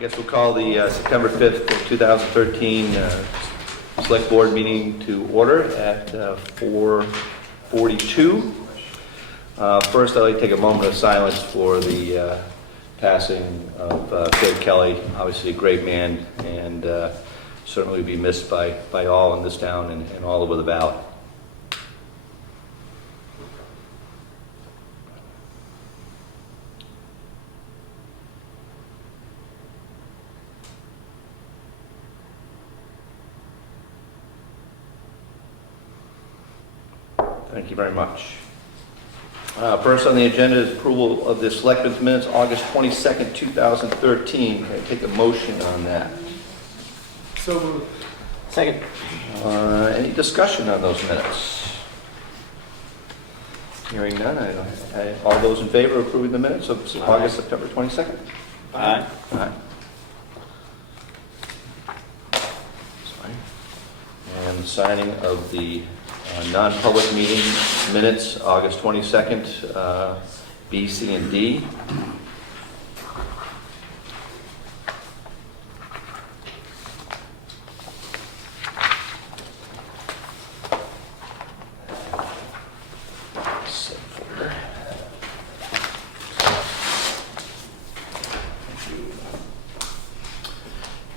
I guess we'll call the September 5th, 2013 Select Board meeting to order at 4:42. First, I'd like to take a moment of silence for the passing of Phil Kelly, obviously a great man, and certainly be missed by all in this town and all over the valley. Thank you very much. First on the agenda is approval of the Selectmen's minutes, August 22nd, 2013. Can I take a motion on that? So moved. Second. Any discussion on those minutes? Hearing none, all those in favor of approving the minutes of August, September 22nd? Aye. Aye. Sorry. And the signing of the non-public meeting minutes, August 22nd, B, C, and D.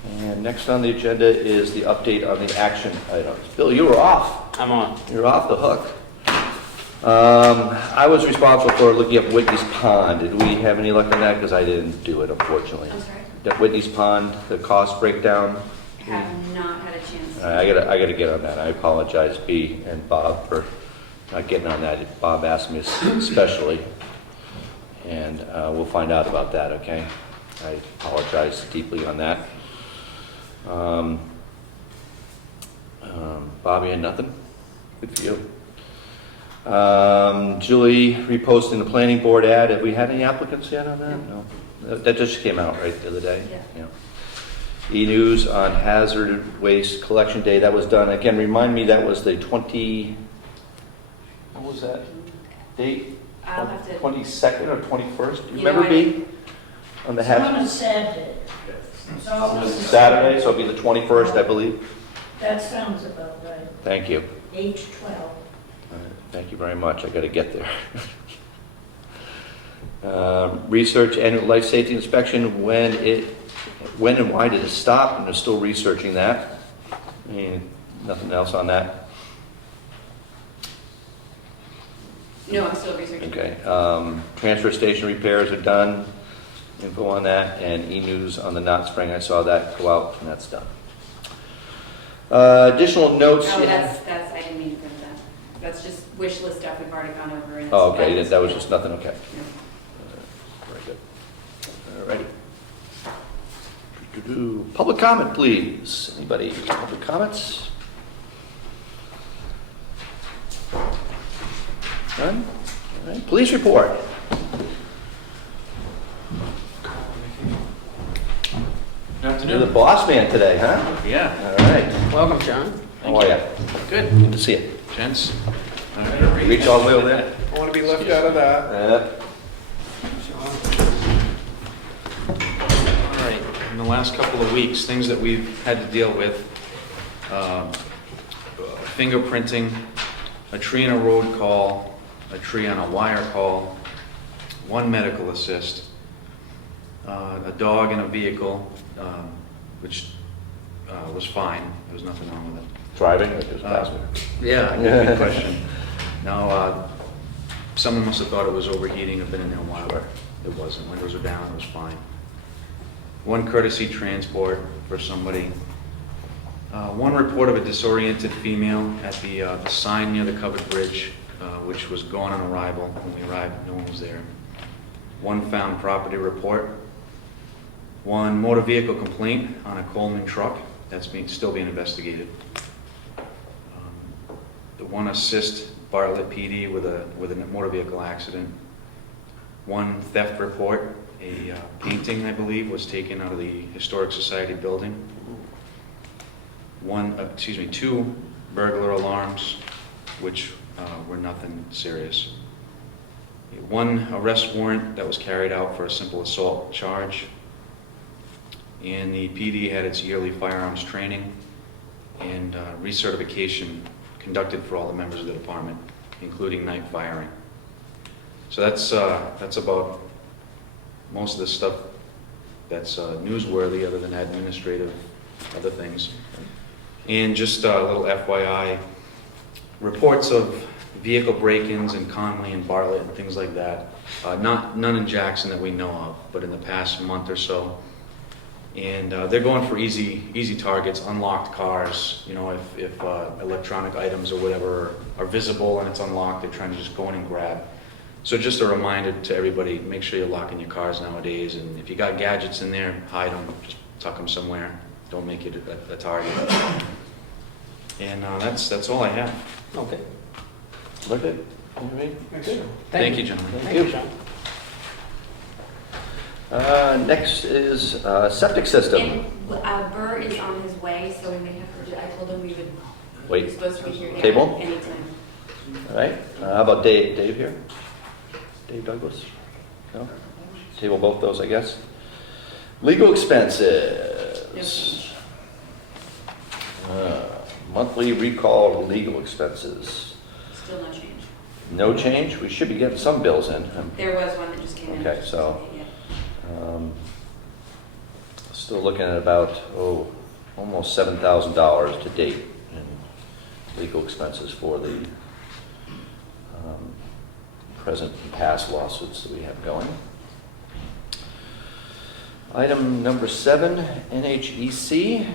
And next on the agenda is the update on the action items. Bill, you were off. I'm on. You're off the hook. I was responsible for looking up Whitney's Pond. Did we have any luck on that? Because I didn't do it, unfortunately. I'm sorry? That Whitney's Pond, the cost breakdown. Have not had a chance. I gotta get on that. I apologize, B and Bob, for not getting on that. Bob asked me especially, and we'll find out about that. Okay. I apologize deeply on that. Bobby and nothing. Good for you. Julie reposting the planning board ad. Have we had any applicants yet on that? No. That just came out, right, the other day? Yeah. E-News on hazard waste collection day. That was done. Again, remind me, that was the 20... What was that date? I'll have to... 22nd or 21st? Do you You know, remember, B? On the It's on hazard... a Saturday. Saturday, so it'll be the 21st, I believe. That sounds about right. Thank you. 8 to 12. Thank you very much. I got to get there. Research annual life safety inspection. When and why did it stop? And they're still researching that. I mean, nothing else on that. No, I'm still researching. Okay. Transfer station repairs are done. Info on that, and E-News on the Knot Spring. I saw that go out, and that's done. Additional notes. Oh, that's, I didn't mean to print that. That's just wish list stuff we've already gone over. And Oh, okay. That was just nothing. Okay. No. Very good. All righty. Public comment, please. Anybody? Public comments? None? All right. Police report. Good You're afternoon. the boss man today, huh? Yeah. All right. Welcome, John. How are you? Good. Good to see you. Gents. Reach all the way over there. I want to be left out of that. All right. In the last couple of weeks, things that we've had to deal with, fingerprinting, a tree in a road call, a tree on a wire call, one medical assist, a dog in a vehicle, which was fine. There was nothing wrong with it. Driving or just passing? Yeah, good question. Now, someone must have thought it was overheating. I've been in there a while. Sure. It wasn't. Windows were down. It was fine. One courtesy transport for somebody. One report of a disoriented female at the sign near the covered bridge, which was gone on arrival. When we arrived, no one was there. One found property report. One motor vehicle complaint on a Coleman truck. That's still being investigated. The one assist Bartlett PD with a motor vehicle accident. One theft report, a painting, I believe, was taken out of the Historic Society building. Two burglar alarms, which were nothing serious. One arrest warrant that was carried out for a simple assault charge. and the PD had its yearly firearms training and recertification conducted for all the members of the department, including night firing. So that's about most of the stuff that's newsworthy, other than administrative other things. And just a little FYI, reports of vehicle break-ins in Conley and Bartlett and things like that. None in Jackson that we know of, but in the past month or so. And they're going for easy targets, unlocked cars. You know, if electronic items or whatever are visible and it's unlocked, they're trying to just go in and grab. So just a reminder to everybody, make sure you're locking your cars nowadays. And if you got gadgets in there, hide them, just tuck them somewhere. Don't make it a target. And that's all I have. Okay. Look at it. Thank you, gentlemen. Thank you. Next is septic system. And Burr is on his way, so we may have to, I told him we would, Wait. he's supposed to be here Table? anytime. All right. How about Dave? Dave here? Dave Douglas? No? Table both those, I guess. Legal expenses. Monthly recall legal expenses. Still no change. No change? We should be getting some bills in. There was one that just came in. Okay, so- Yeah. Still looking at about, almost $7,000 to date in legal expenses for the present and past lawsuits that we have going. Item number 7, NHEC,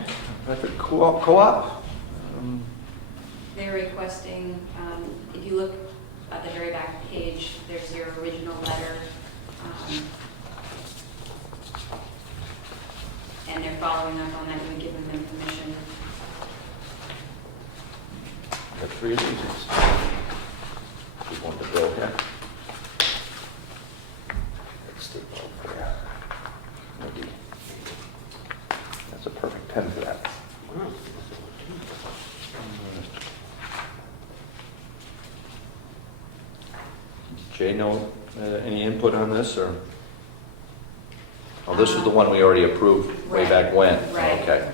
Redford Co-op. They're requesting, if you look at the very back page, there's your original letter. And they're following up on that, you would give them permission. Got 3 of these. Just want the bill here. That's the bill for you. Maybe. That's a perfect pen for that. Jay, any input on this, or? Oh, this is the one we already approved way back when? Right. Okay.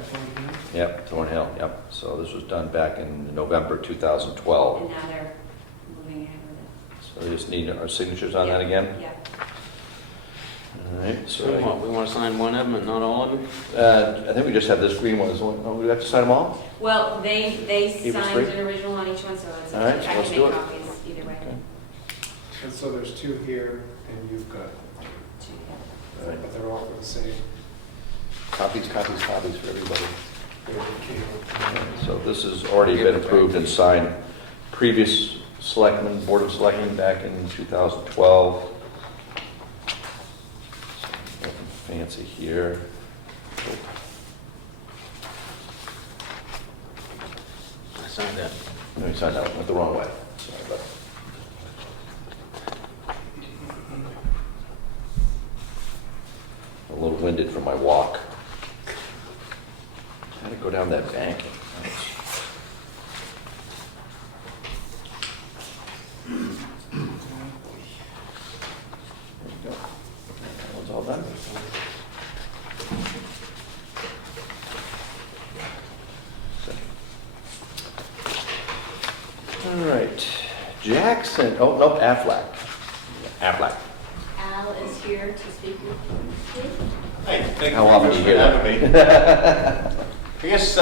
Yep, Thornhill, yep. So this was done back in November 2012. And now they're moving ahead with So we just need our signatures it. on that again? Yeah. All right, So what, we want to sign one of them and not all of them? I think we just have this green one. We have to sign them all? Well, they Keep it signed straight. an original on each one, so it's, All right, so I let's can do make it. copies either way. Okay. And so there's 2 here, and you've got, All right. but they're all for the same. Copies for everybody. Okay. So this has already been approved and signed. Previous selectmen, Board of Selectmen back in 2012. Nothing fancy here. I signed that. No, you signed that one, went the wrong way. Sorry about that. A little winded from my walk. Had to go down that bank. There you go. That one's all done. All right, Jackson, oh, no, Aflac. Al is here to speak with you. Hi, thank you How very often much do you for hear having that? me. I guess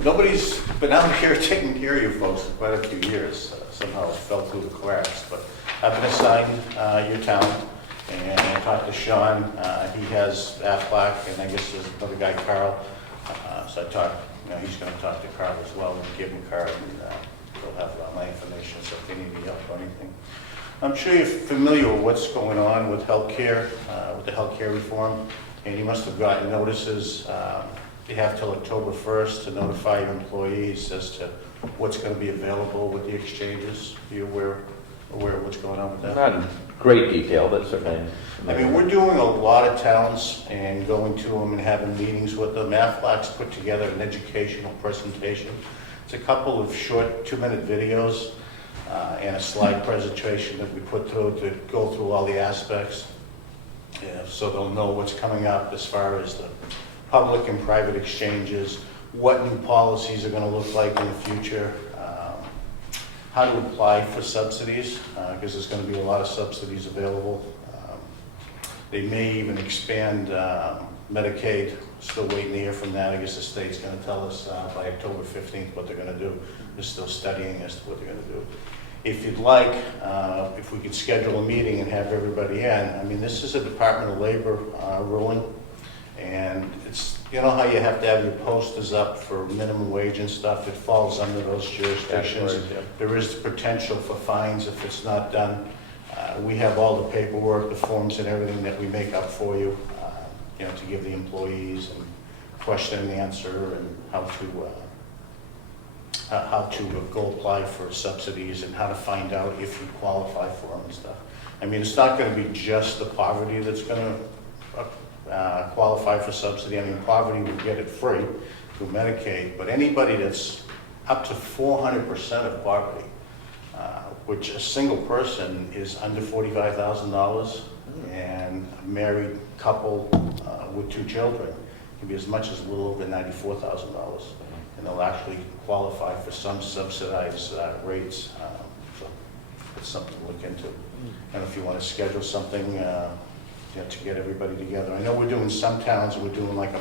nobody's been out here taking care of you folks for quite a few years. Somehow it fell through the cracks, but I've been assigned your town, and I talked to Sean. He has Aflac, and I guess there's another guy, Carl. So I talked, he's going to talk to Carl as well, and give him Carl, and they'll have my information, so if they need any help or anything. I'm sure you're familiar with what's going on with healthcare, with the healthcare reform, and you must have gotten notices. You have till October 1st to notify your employees as to what's going to be available with the exchanges. Are you aware of what's going on with that? Not in great detail, but certainly. I mean, we're doing a lot of towns and going to them and having meetings with them. Aflac's put together an educational presentation. It's a couple of short 2-minute videos and a slide presentation that we put through to go through all the aspects. Yeah, so they'll know what's coming up as far as the public and private exchanges, what new policies are going to look like in the future, how to apply for subsidies, because there's going to be a lot of subsidies available. They may even expand Medicaid. Still waiting to hear from that. I guess the state's going to tell us by October 15th what they're going to do. They're still studying as to what they're going to do. If you'd like, if we could schedule a meeting and have everybody in, I mean, this is a Department of Labor ruling, and it's, you know how you have to have your posters up for minimum wage and stuff? It falls under those jurisdictions. Categories, yeah. There is potential for fines if it's not done. We have all the paperwork, the forms and everything that we make up for you, you know, to give the employees and question and answer and how to go apply for subsidies and how to find out if you qualify for them and stuff. I mean, it's not going to be just the poverty that's going to qualify for subsidy. I mean, poverty would get it free through Medicaid, but anybody that's up to 400% of poverty, which a single person is under $45,000, and a married couple with 2 children can be as much as a little over $94,000, and they'll actually qualify for some subsidized rates. So it's something to look into. And if you want to schedule something you know, to get everybody together. I know we're doing some towns, we're doing like a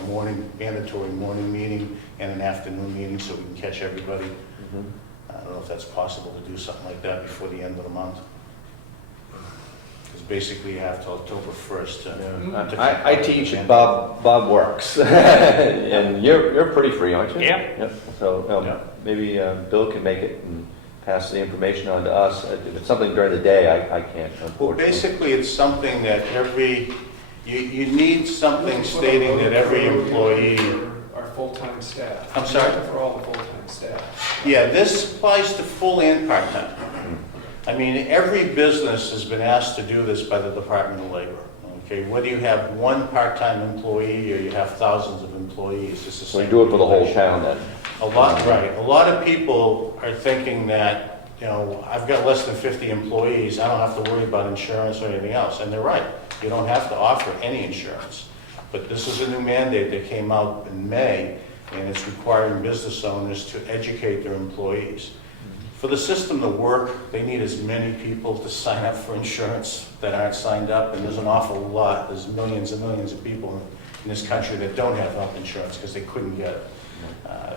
mandatory morning meeting and an afternoon meeting so we can catch everybody. I don't know if that's possible to do something like that before the end of the month. Because basically you have till October 1st to I teach, Bob works, and you're pretty free, aren't you? Yeah. Yep. So Yeah. maybe Bill can make it and pass the information on to us. If it's something during the day, I can't, Well, unfortunately. basically it's something that you need something stating that every employee. Our full-time staff. I'm sorry? For all the full-time staff. Yeah, this applies to full and part-time. I mean, every business has been asked to do this by the Department of Labor. Okay, whether you have one part-time employee or you have thousands of employees, it's the So same. you do it for the whole regulation. town then? Right. A lot of people are thinking that, you know, I've got less than 50 employees, I don't have to worry about insurance or anything else. And they're right. You don't have to offer any insurance. But this is a new mandate that came out in May, and it's requiring business owners to educate their employees. For the system to work, they need as many people to sign up for insurance that aren't signed up, and there's an awful lot. There's millions and millions of people in this country that don't have health insurance because they couldn't get it.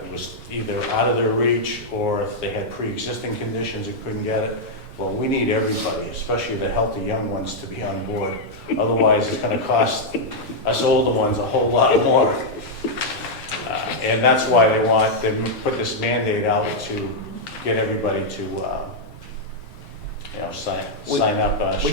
It was either out of their reach, or if they had pre-existing conditions and couldn't get it. Well, we need everybody, especially the healthy young ones, to be on board. Otherwise, it's going to cost us older ones a whole lot more. And that's why they put this mandate out to get everybody to, you know, sign up. We show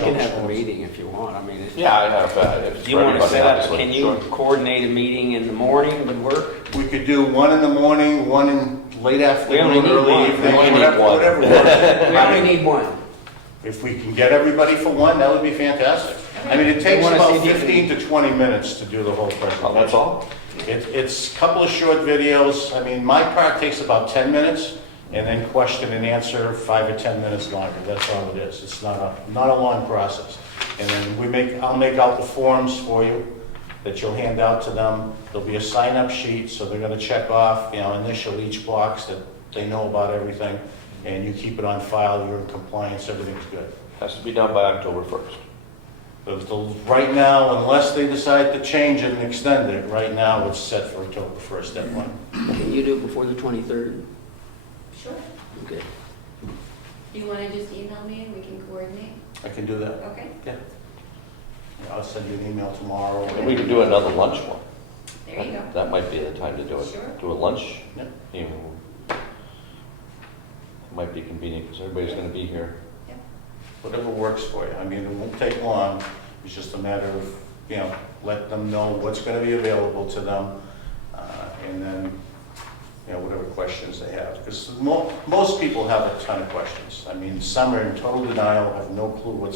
can have a forms. meeting if you want, I mean. Yeah, I have, if it's Do you for want to everybody, set up, obviously. can you Sure. coordinate a meeting in the morning would work? We could do one in the morning, one in late afternoon, only need early one. evening, We only need whatever one. whatever works. We only need one. If we can get everybody for one, that would be fantastic. I mean, it takes wanna about see if you 15 to 20 minutes to do the whole presentation. Oh, that's all? It's a couple of short videos. I mean, my part takes about 10 minutes, and then question and answer 5 or 10 minutes longer. That's all it is. It's not a long process. And then I'll make out the forms for you that you'll hand out to them. There'll be a sign-up sheet, so they're gonna check off, you know, initial each box that they know about everything, and you keep it on file, you're in compliance, everything's good. Has to be done by October 1st. But right now, unless they decide to change it and extend it, right now it's set for October 1st deadline. Can you do it before the 23rd? Sure. Okay. Do you want to just email me and we can coordinate? I can do that. Okay. I'll send you an email tomorrow. And we could do another lunch one. There you go. That might be the time to do it. Sure. Do a lunch. Yeah. Evening. It might be convenient because everybody's going to be here. Whatever works for you. I mean, it won't take long. It's just a matter of, you know, let them know what's going to be available to them, and then, you know, whatever questions they have. Because most people have a ton of questions. I mean, some are in total denial, have no clue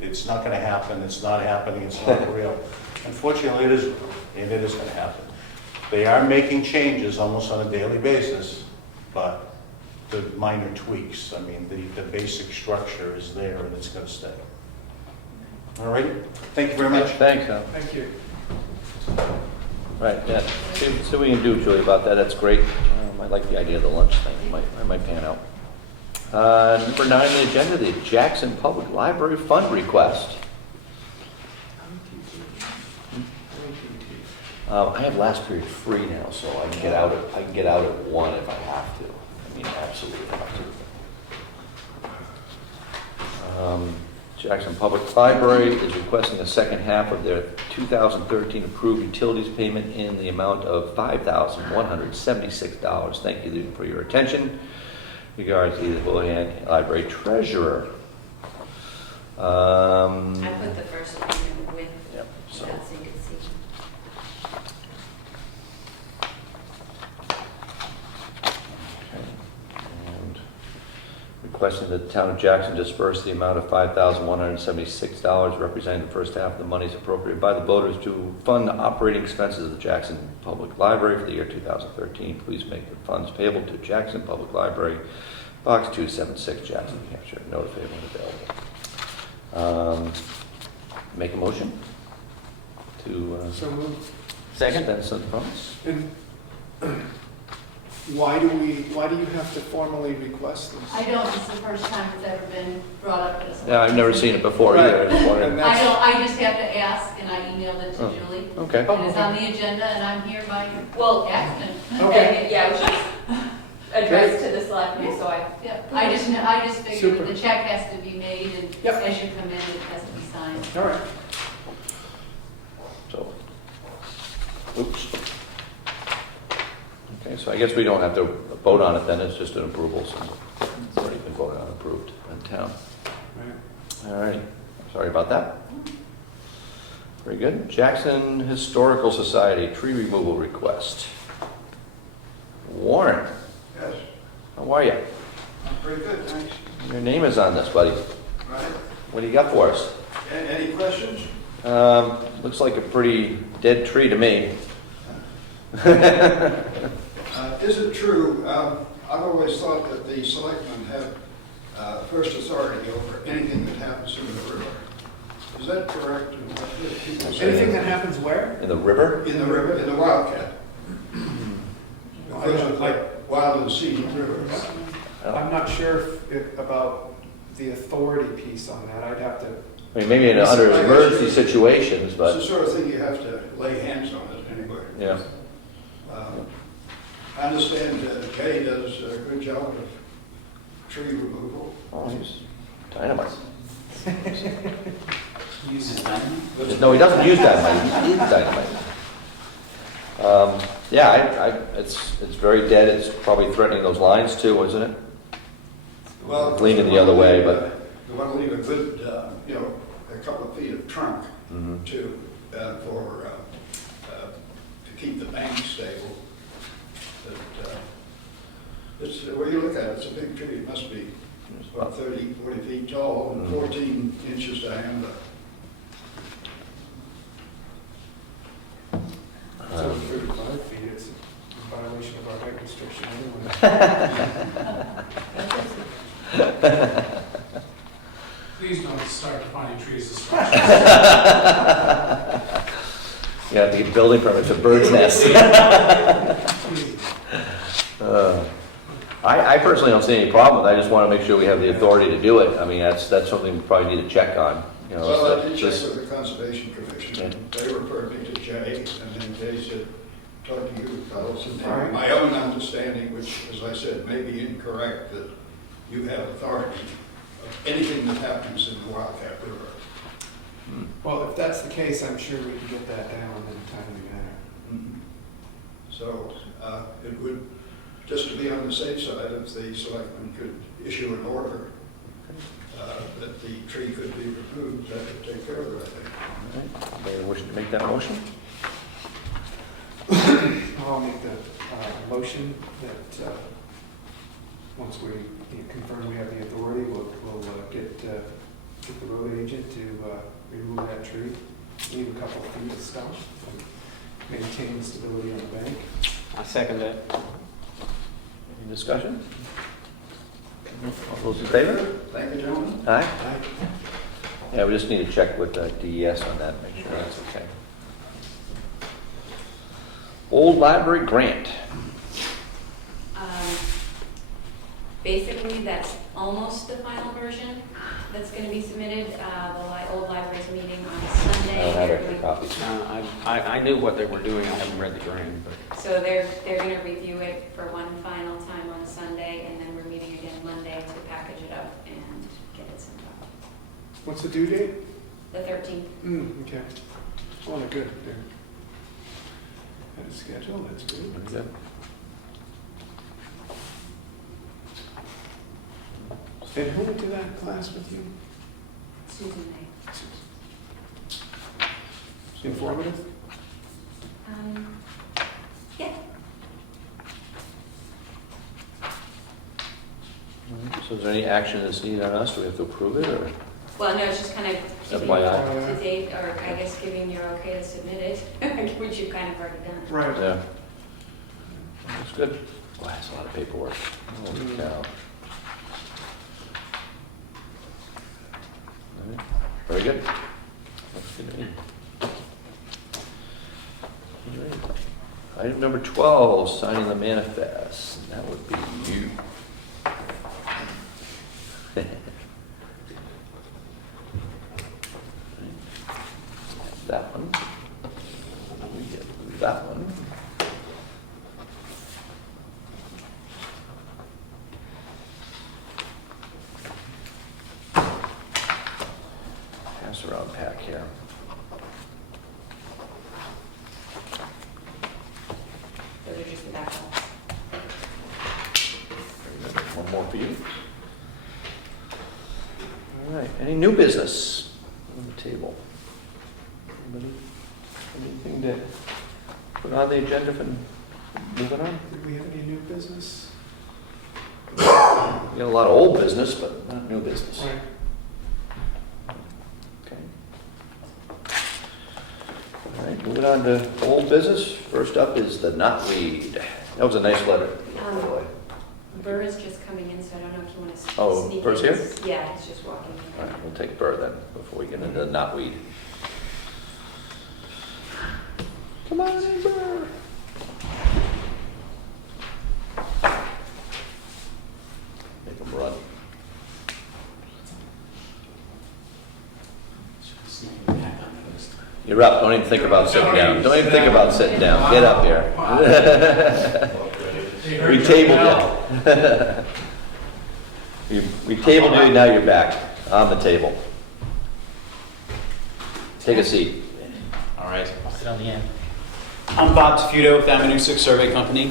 it's not going to happen, it's not happening, it's not real. Unfortunately, it is going to happen. They are making changes almost on a daily basis, but the minor tweaks. I mean, the basic structure is there and it's going to stay. All right? Thank you very much. Thanks, Al. Thank you. All Right, yeah. See what we can do, Julie, about that. That's great. I like the idea of the lunch thing. I might pan out. Number 9 on the agenda, the Jackson Public Library Fund request. I have last period free now, so I can get out at 1 if I have to. I mean, absolutely have to. Jackson Public Library is requesting the second half of their 2013 approved utilities payment in the amount of $5,176. Thank you for your attention. Regards to the Houlihan Library Treasurer. I put the first agreement with Yep, so. that so you can see. Okay. And requesting that the town of Jackson disperse the amount of $5,176 representing the first half of the monies appropriated by the voters to fund operating expenses of the Jackson Public Library for the year 2013. Please make the funds payable to Jackson Public Library, Box 276, Jackson, New Hampshire. Notified when available. Make a motion to So moved. Second? spend some funds. And why do you have to formally request this? I don't, it's the first time it's ever been brought up as a... Yeah, I've never seen it before either. I just wondered- And I that's- don't, I just have to ask, and I emailed it to Oh. Julie. Okay. It is on the agenda, and I'm here by, well, accident. Okay. Yeah, it was just addressed to the selectmen, so I, Yeah, I just figured Super. the check has to be made, and Yep. as you come in, it has to be signed. All right. So, oops. Okay, so I guess we don't have to vote on it then, it's just an approval, so it's already been voted on, approved in town. Right. All right, sorry about that. Very good. Jackson Historical Society tree removal request. Warren, Yes, how are you? I'm pretty good, thanks. Your name is on this, buddy. Right. What do you got for us? Any questions? Looks like a pretty dead tree to me. Is it true, I've always thought that the selectmen have first authority over anything that happens in the river. Is that correct? in what the people say? Anything that happens where? In the river? In the river, in the Wildcat. Because of like wild and scenic rivers. I'm not sure about the authority piece on that. I'd have to, I mean, maybe under emergency situations, It's but, the sort of thing you have to lay hands on it anyway. yeah. I understand Kay does a good job of tree removal. Oh, he's dynamite. use No, he doesn't use dynamite, he is dynamite. Yeah, it's very dead, it's probably threatening those lines too, isn't it? Well, Leaning the other way, but. You want to leave a good, a couple of feet of trunk Mhm. to keep the bank stable. But, it's, the way you look at it, it's a big tree, it must be about 30, 40 feet tall and 14 inches diameter. So 35 feet, it's a violation of our height restriction anyway. Please don't start defining trees as structures. You have to get building permits, a bird's nest. I personally don't see any problem with it, I just want to make sure we have the authority to do it. I mean, that's something we probably need to check on, you know. Well, I did check just- with the Conservation Commission, they referred me to Jay, and then Jay said, talk to you fellows, and All right. my own understanding, which, as I said, may be incorrect, that you have authority of anything that happens in the Wildcat River. Well, if that's the case, I'm sure we can get that down in a timely manner. So it would, just to be on the safe side, if the selectmen could issue an order that the tree could be removed, that would take care of it, I think. Anybody wishing to make that motion? I'll make the motion that once we confirm we have the authority, we'll get the road agent to remove that tree, leave a couple of feet of stump, and maintain the stability on the bank. I second that. Any discussion? All those in favor? Thank you, gentlemen. Aye? Yeah, we just need to check with DES on that, make sure that's okay. Old library grant. Basically, that's almost the final version that's going to be submitted. The old library's meeting on I Sunday. don't have They're extra going- copies. I knew what they were doing, I haven't read the grant, but. So they're going to review it for one final time on Sunday, and then we're meeting again Monday to package it up and get it sent out. What's the due date? The 13th. Okay. Oh, they're good. They're at a schedule, that's good. Very good. And who went to that class with you? Susan May. Informative? Yeah. So is there any action that's needed on us? Do we have to approve it, or Well, no, it's just kind of keeping FYI? to date, or I guess giving your okay to submit it, which you've kind of already done. Right. Yeah. That's good. Wow, that's a lot of paperwork. Holy cow. All right. Very good. Looks good to me. All right. Item number 12, signing the manifest. And that would be you. That one. We get that one. Pass around pack here. Those are just the back ones. One more for you. All right, any new business on the table? Anybody, anything to put on the agenda for moving on? Did we have any new business? We got a lot of old business, but not new business. Right. Okay. All right, moving on to old business. First up is the knotweed. That was a nice letter, by the way. Burr is just coming in, so I don't know if you want to Oh, sneak in. Burr's here? Yeah, he's just walking in. All right, we'll take Burr then, before we get into the knotweed. Come on in, Burr. Make him run. You're up, don't even think about sitting down. Don't even think about sitting down. Get up here. We tabled you. We tabled you, now you're back on the table. Take a seat. All right, I'll sit on the end. I'm Bob Tafuto with Amanuensis Survey Company.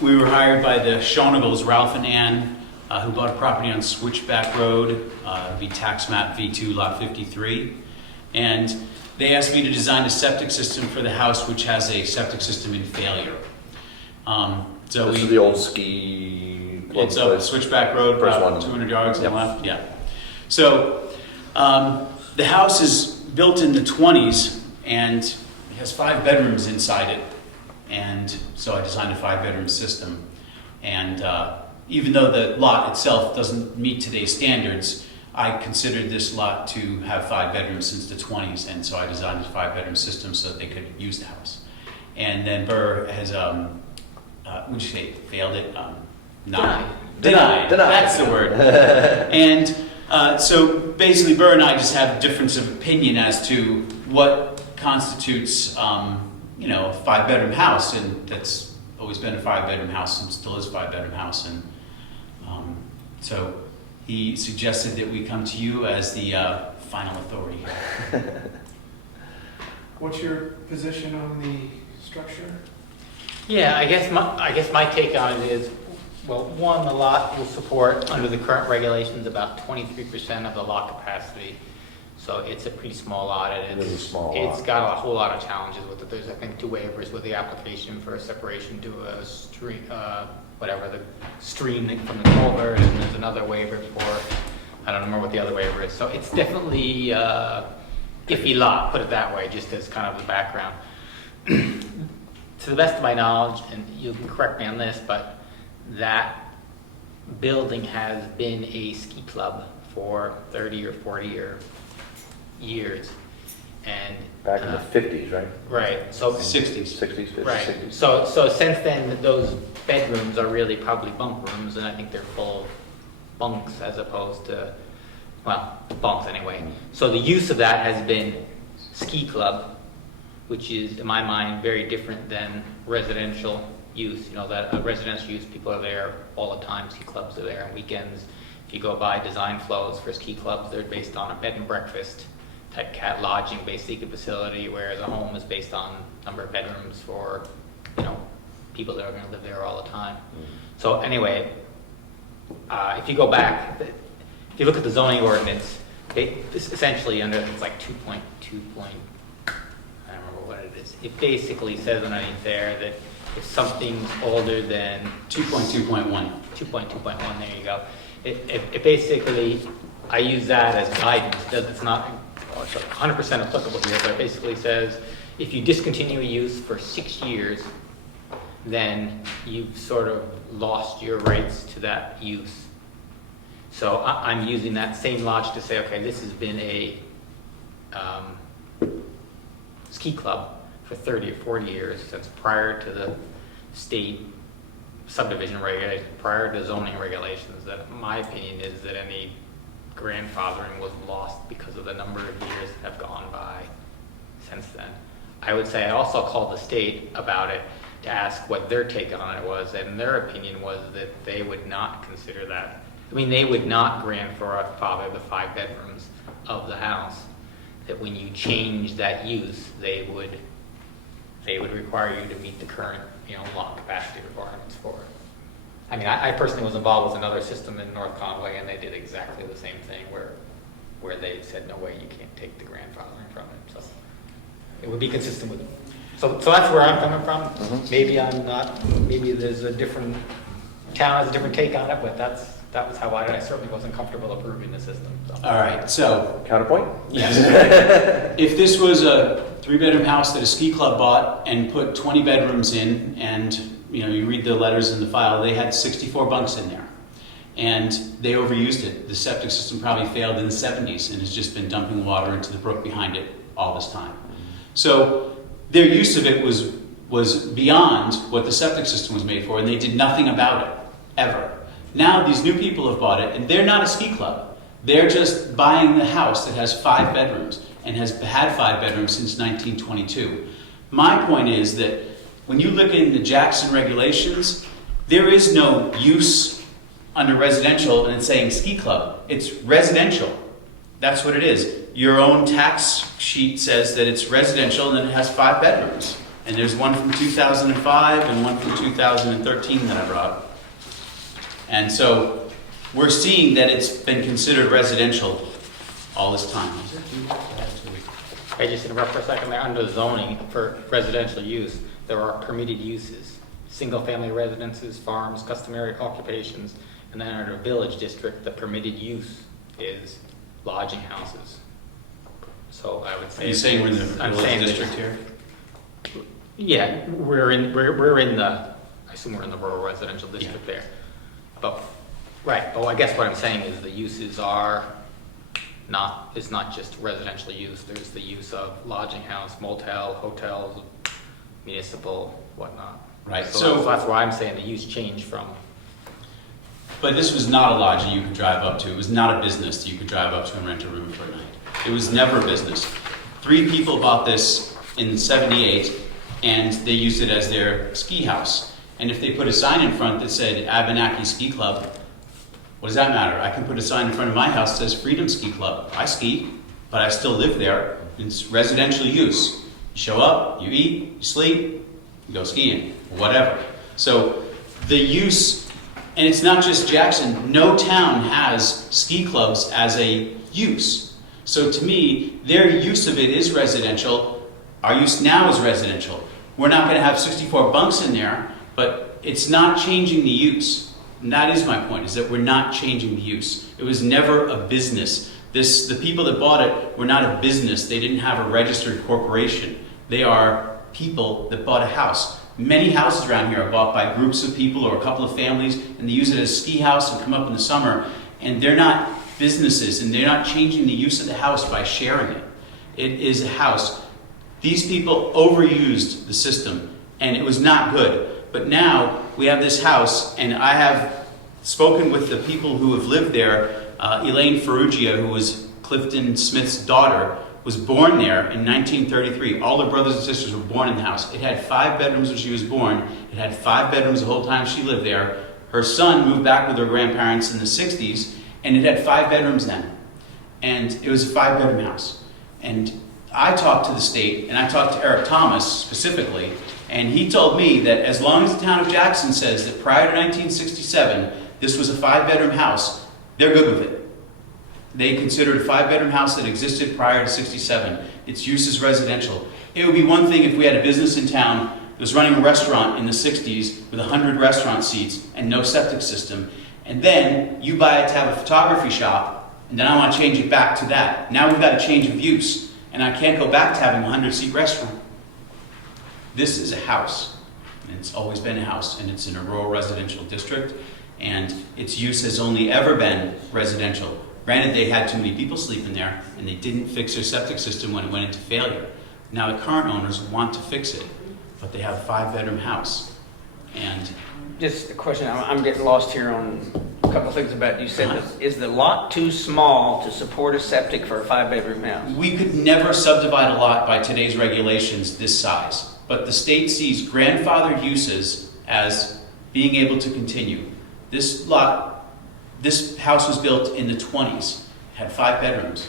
We were hired by the Shonagles, Ralph and Ann, who bought a property on Switchback Road, the tax map V2 lot 53. And they asked me to design a septic system for the house, which has a septic system in failure. So This is the old ski club it's up place. Switchback Road, First about one. 200 yards on Yep. the left, yeah. So the house is built in the 20s and it has 5 bedrooms inside it. And so I designed a 5-bedroom system. And even though the lot itself doesn't meet today's standards, I considered this lot to have 5 bedrooms since the 20s. And so I designed a 5-bedroom system so that they could use the house. And then Burr has, would you say, failed it? Denied. That's the word. And so basically, Burr and I just have a difference of opinion as to what constitutes, a 5-bedroom house, and that's always been a 5-bedroom house and still is a 5-bedroom house. And so he suggested that we come to you as the final authority. What's your position on the structure? Yeah, I guess my take on it is, well, one, the lot will support, under the current regulations, about 23% of the lot capacity. So it's a pretty small lot, and It is a small lot. it's got a whole lot of challenges with it. There's, I think, 2 waivers with the application for a separation to a stream, the stream from the culvert, and there's another waiver for, I don't remember what the other waiver is. So it's definitely iffy lot, put it that way, just as kind of the background. To the best of my knowledge, and you can correct me on this, but that building has been a ski club for 30 or 40 years. And Back in the 50s, right? right, so 60s. 60s, 50s, right. 60s. So since then, those bedrooms are really probably bunk rooms, and I think they're full of bunks as opposed to, well, bunks anyway. So the use of that has been ski club, which is, in my mind, very different than residential use. You know, that residential use, people are there all the time. Ski clubs are there on weekends. If you go by design flows for ski clubs, they're based on a bed and breakfast type cat lodging based ski facility, whereas a home is based on number of bedrooms for, you know, people that are going to live there all the time. So anyway, if you go back, if you look at the zoning ordinance, this essentially under, it's like 2.2 point, I don't remember what it is. It basically says underneath there that if something's older than 2.2.1. 2.2.1, there you go. It basically, I use that as guidance. It's not 100% applicable here, but it basically says if you discontinue a use for 6 years, then you've sort of lost your rights to that use. So I'm using that same logic to say, okay, this has been a ski club for 30 or 40 years, since prior to the state subdivision regulations, prior to zoning regulations, that my opinion is that any grandfathering was lost because of the number of years that have gone by since then. I would say I also called the state about it to ask what their take on it was, and their opinion was that they would not consider that. I mean, they would not grandfather the 5 bedrooms of the house. That when you change that use, they would require you to meet the current, you know, lot capacity requirements for it. I mean, I personally was involved with another system in North Conway, and they did exactly the same thing, where they said, no way, you can't take the grandfathering from it. So it would be consistent with it. So that's where I'm coming from. Maybe I'm not. Maybe there's a different town has a different take on it, but that was how I certainly wasn't comfortable approving the system. So. All right, so Counterpoint? yes, if this was a 3-bedroom house that a ski club bought and put 20 bedrooms in, and you know, you read the letters in the file, they had 64 bunks in there, and they overused it. The septic system probably failed in the 70s and has just been dumping water into the brook behind it all this time. So their use of it was beyond what the septic system was made for, and they did nothing about it, ever. Now these new people have bought it, and they're not a ski club. They're just buying the house that has 5 bedrooms and has had 5 bedrooms since 1922. My point is that when you look in the Jackson regulations, there is no use under residential and it's saying ski club. It's residential. That's what it is. Your own tax sheet says that it's residential and then it has 5 bedrooms. And there's one from 2005 and one from 2013 that I brought. And so we're seeing that it's been considered residential all this time. I just interrupt for a second there. Under zoning for residential use, there are permitted uses. Single-family residences, farms, customary occupations, and then under village district, the permitted use is lodging houses. So I would say... Are you saying we're in the village district here? Yeah, we're in the, I assume we're in the rural residential district there. But, right, oh, I guess what I'm saying is the uses are not, it's not just residential use. There's the use of lodging house, motel, hotels, municipal, whatnot. Right. So that's why I'm saying the use changed from. But this was not a lodge that you could drive up to. It was not a business that you could drive up to and rent a room for a night. It was never a business. 3 people bought this in '78, and they used it as their ski house. And if they put a sign in front that said Abenaki Ski Club, what does that matter? I can put a sign in front of my house that says Freedom Ski Club. I ski, but I still live there. It's residential use. You show up, you eat, you sleep, you go skiing, whatever. So the use, and it's not just Jackson, no town has ski clubs as a use. So to me, their use of it is residential. Our use now is residential. We're not going to have 64 bunks in there, but it's not changing the use. And that is my point, is that we're not changing the use. It was never a business. The people that bought it were not a business. They didn't have a registered corporation. They are people that bought a house. Many houses around here are bought by groups of people or a couple of families, and they use it as a ski house and come up in the summer. And they're not businesses, and they're not changing the use of the house by sharing it. It is a house. These people overused the system, and it was not good. But now we have this house, and I have spoken with the people who have lived there. Elaine Ferrugia, who was Clifton Smith's daughter, was born there in 1933. All her brothers and sisters were born in the house. It had 5 bedrooms when she was born. It had 5 bedrooms the whole time she lived there. Her son moved back with her grandparents in the 60s, and it had 5 bedrooms then. And it was a 5-bedroom house. And I talked to the state, and I talked to Eric Thomas specifically, and he told me that as long as the town of Jackson says that prior to 1967, this was a 5-bedroom house, they're good with it. They considered a 5-bedroom house that existed prior to 67. Its use is residential. It would be one thing if we had a business in town that was running a restaurant in the 60s with 100 restaurant seats and no septic system, and then you buy it to have a photography shop, and then I want to change it back to that. Now we've got a change of use, and I can't go back to having a 100-seat restaurant. This is a house, and it's always been a house, and it's in a rural residential district, and its use has only ever been residential. Granted, they had too many people sleeping there, and they didn't fix their septic system when it went into failure. Now the current owners want to fix it, but they have a 5-bedroom house. And Just a question, I'm getting lost here on a couple things about it. You said, is the lot too small to support a septic for a 5-bedroom house? we could never subdivide a lot by today's regulations this size, but the state sees grandfathered uses as being able to continue. This house was built in the 20s, had 5 bedrooms.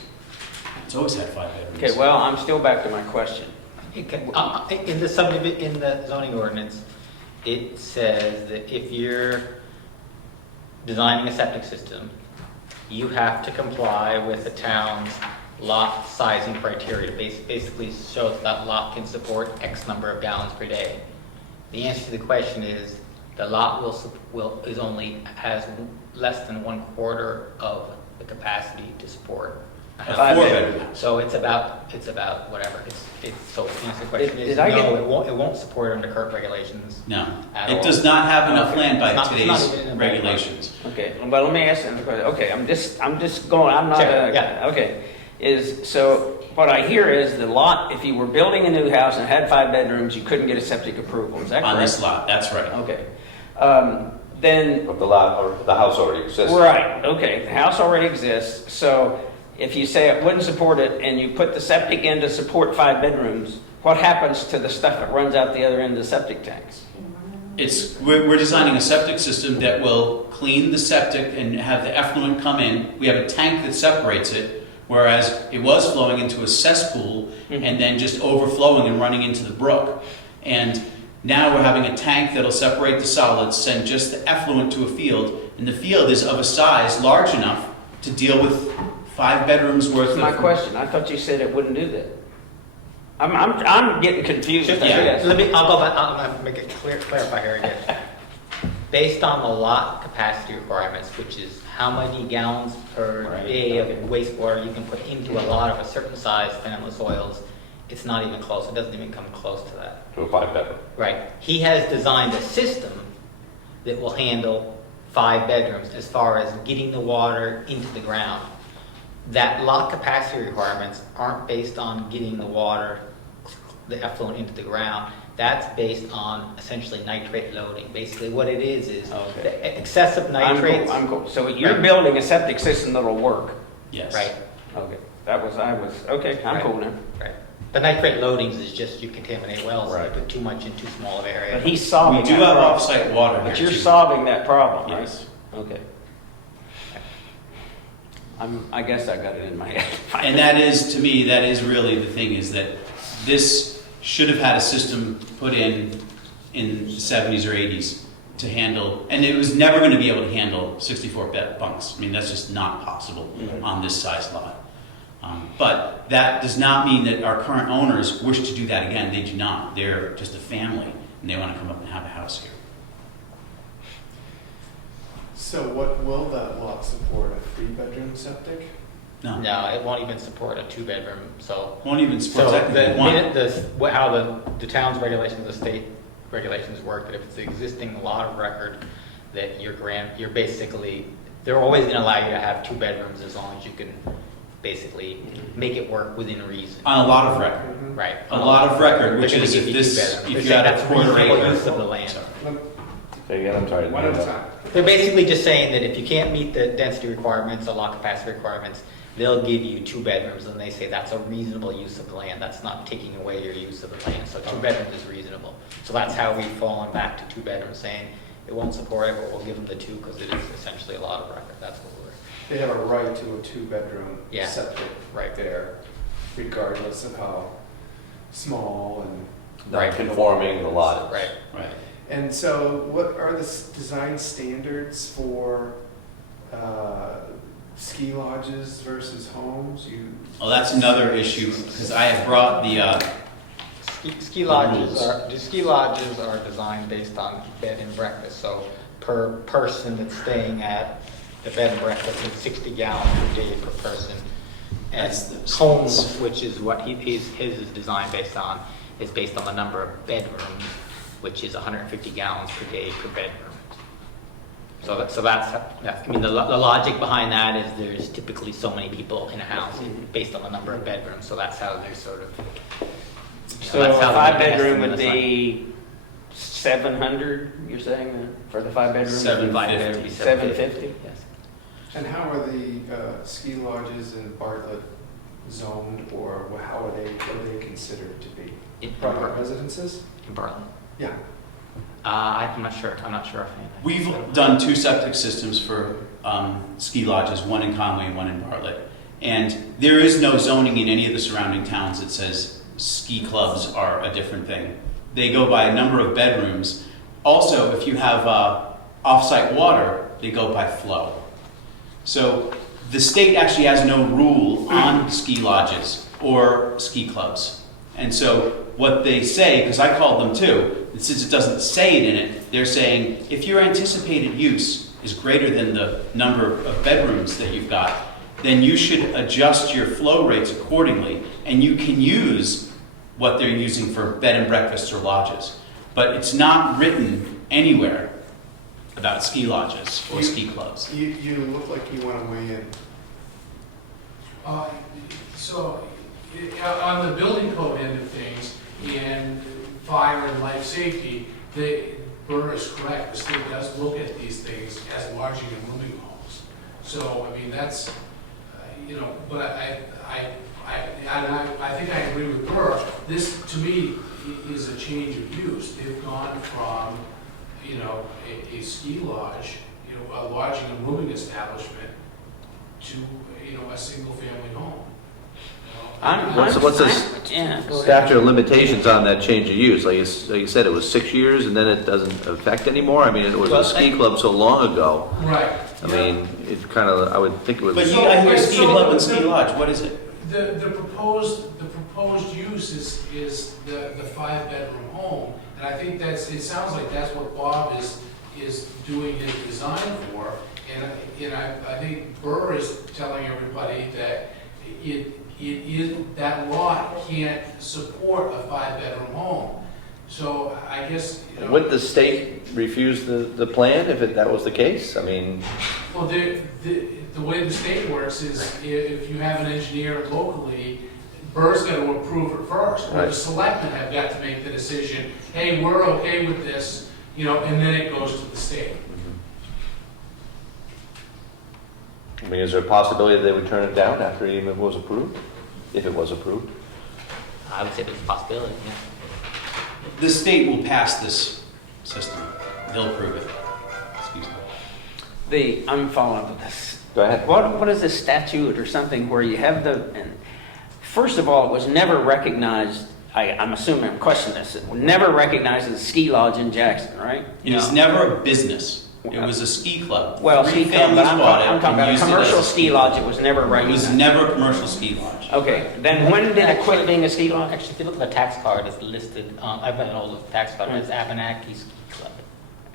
It's always had 5 bedrooms. Okay, well, I'm still back to my question. In the in the zoning ordinance, it says that if you're designing a septic system, you have to comply with the town's lot sizing criteria. Basically shows that lot can support X number of gallons per day. The answer to the question is the lot has less than 1/4 of the capacity to support a A house. 4-bedroom house. So it's about whatever. So the answer to the question is Did I get- no, it won't support under current regulations. No, At it all. does not have enough land by It's not today's even in the regulations. Okay, well, let me ask another question. Okay, I'm just going, I'm not, Sure, yeah. okay. So what I hear is the lot, if you were building a new house and had 5 bedrooms, you couldn't get a septic approval, is that correct? On this lot, that's right. Okay. Then, But the lot, or the house already exists. right, okay, the house already exists, so if you say it wouldn't support it and you put the septic in to support 5 bedrooms, what happens to the stuff that runs out the other end of the septic tanks? We're designing a septic system that will clean the septic and have the effluent come in. We have a tank that separates it, whereas it was flowing into a cesspool and then just overflowing and running into the brook. And now we're having a tank that'll separate the solids, send just the effluent to a field, and the field is of a size large enough to deal with 5 bedrooms worth That's of... my question, I thought you said it wouldn't do that. I'm getting confused. Yeah. I'll go back, I'll make it clarify here again. Based on the lot capacity requirements, which is how many gallons per Right, day okay. of wastewater you can put into a lot of a certain size, depending on the soils, it's not even close, it doesn't even come close to that. To a 5-bedroom. Right. He has designed a system that will handle 5 bedrooms as far as getting the water into the ground. That lot capacity requirements aren't based on getting the water, the effluent into the ground. That's based on essentially nitrate loading. Basically what it is Okay. the excessive I'm nitrates. cool. So you're Right. building a septic system that'll work? Yes. Right, Okay, okay, I'm Right. cool now. right. The nitrate loadings is just you contaminate wells, Right. you put too much in too small of an area. But he's solving We do that have problem. off-site water But here, you're too. solving that problem, right? Yes. Okay. I guess I got it in my head. And that is, to me, that is really the thing, is that this should have had a system put in the 70s or 80s to handle, and it was never going to be able to handle 64 bunks. I mean, that's just not possible on this size lot. But that does not mean that our current owners wish to do that again. They do not. They're just a family, and they want to come up and have a house here. So what will that lot support, a 3-bedroom septic? No, No, it won't even support a 2-bedroom, so. won't even support So technically one. how the town's regulations, the state regulations work, that if it's the existing lot of record, that you're basically, they're always gonna allow you to have 2 bedrooms as long as you can basically make it work within reason. On a lot of record. Right. A lot of record, which They're gonna is give if you two this, bedrooms. if They're you saying had a that's quarter reasonable acre. use of the land. Say again, I'm sorry. One at a time. They're basically just saying that if you can't meet the density requirements, the lot capacity requirements, they'll give you 2 bedrooms, and they say that's a reasonable use of the land. That's not taking away your use of the land. So 2 bedrooms is reasonable. So that's how we've fallen back to 2 bedrooms, saying it won't support it, but we'll give them the 2 because it is essentially a lot of record. That's what we're. They have a right to a 2-bedroom Yeah. septic Right. there, regardless of how small and. Not conforming the lot. Right. Right. And so what are the design standards for ski lodges versus homes? Well, that's another issue, because I have brought the, Ski lodges are designed based on bed and breakfast. So per person that's staying at the bed and breakfast, it's 60 gallons per day per person. And That's the- homes, which is what his is designed based on, is based on the number of bedrooms, which is 150 gallons per day per bedroom. So that's I mean, the logic behind that is there's typically so many people in a house based on the number of bedrooms. So that's how they're sort of. So that's a how they're 5-bedroom estimating would the site. be 700, you're saying, for the 5-bedroom? 750. Would be 750? Yes. And how are the ski lodges in Bartlett zoned, or how are they considered to be? In Private residences? Bartlett. Yeah. I'm not sure. I'm not sure. we've done 2 septic systems for ski lodges, one in Conway and one in Bartlett. And there is no zoning in any of the surrounding towns that says ski clubs are a different thing. They go by a number of bedrooms. Also, if you have off-site water, they go by flow. So the state actually has no rule on ski lodges or ski clubs. And so what they say, because I called them too, and since it doesn't say it in it, they're saying if your anticipated use is greater than the number of bedrooms that you've got, then you should adjust your flow rates accordingly, and you can use what they're using for bed and breakfasts or lodges. But it's not written anywhere about ski lodges or ski clubs. You look like you want to weigh in. So, on the building code end of things, and fire and life safety, Burr is correct, the state does look at these things as lodging and rooming homes. So, I mean, that's, but I think I agree with Burr. This, to me, is a change of use. They've gone from, a ski lodge, a lodging and rooming establishment to, a single-family home. What's the Yeah. statute of limitations on that change of use? Like you said, it was 6 years and then it doesn't affect anymore? I mean, it was a ski club so long ago. Right. I mean, it kind of, I would think it was. But I hear ski club and ski lodge, what is it? The proposed use is the 5-bedroom home, and I think it sounds like that's what Bob is doing his design for, and I think Burr is telling everybody that that lot can't support a 5-bedroom home. So I guess, Would the state refuse the plan if that was the case? I mean, well, the way the state works is if you have an engineer locally, Burr's got to approve it first. Or the Right. selectmen have got to make the decision, hey, we're okay with this, and then it goes to the state. I mean, is there a possibility that they would turn it down after it even was approved? If it was approved? I would say there's a possibility. Yeah. The state will pass this system. They'll approve it. Excuse me. I'm following up with this. Go ahead. What is this statute or something where you have first of all, it was never recognized, I'm assuming, I'm questioning this, it was never recognized as a ski lodge in Jackson, right? It was never a business. It was a ski club. Well, 3 ski club, families but I'm bought it talking and about a used it as commercial a ski lodge, it was never It was recognized. never a commercial ski lodge. Okay, then when did it quit being a ski lodge? Actually, if you look at the tax card, it's listed. I've got an old tax card. It's Abenaki Ski Club.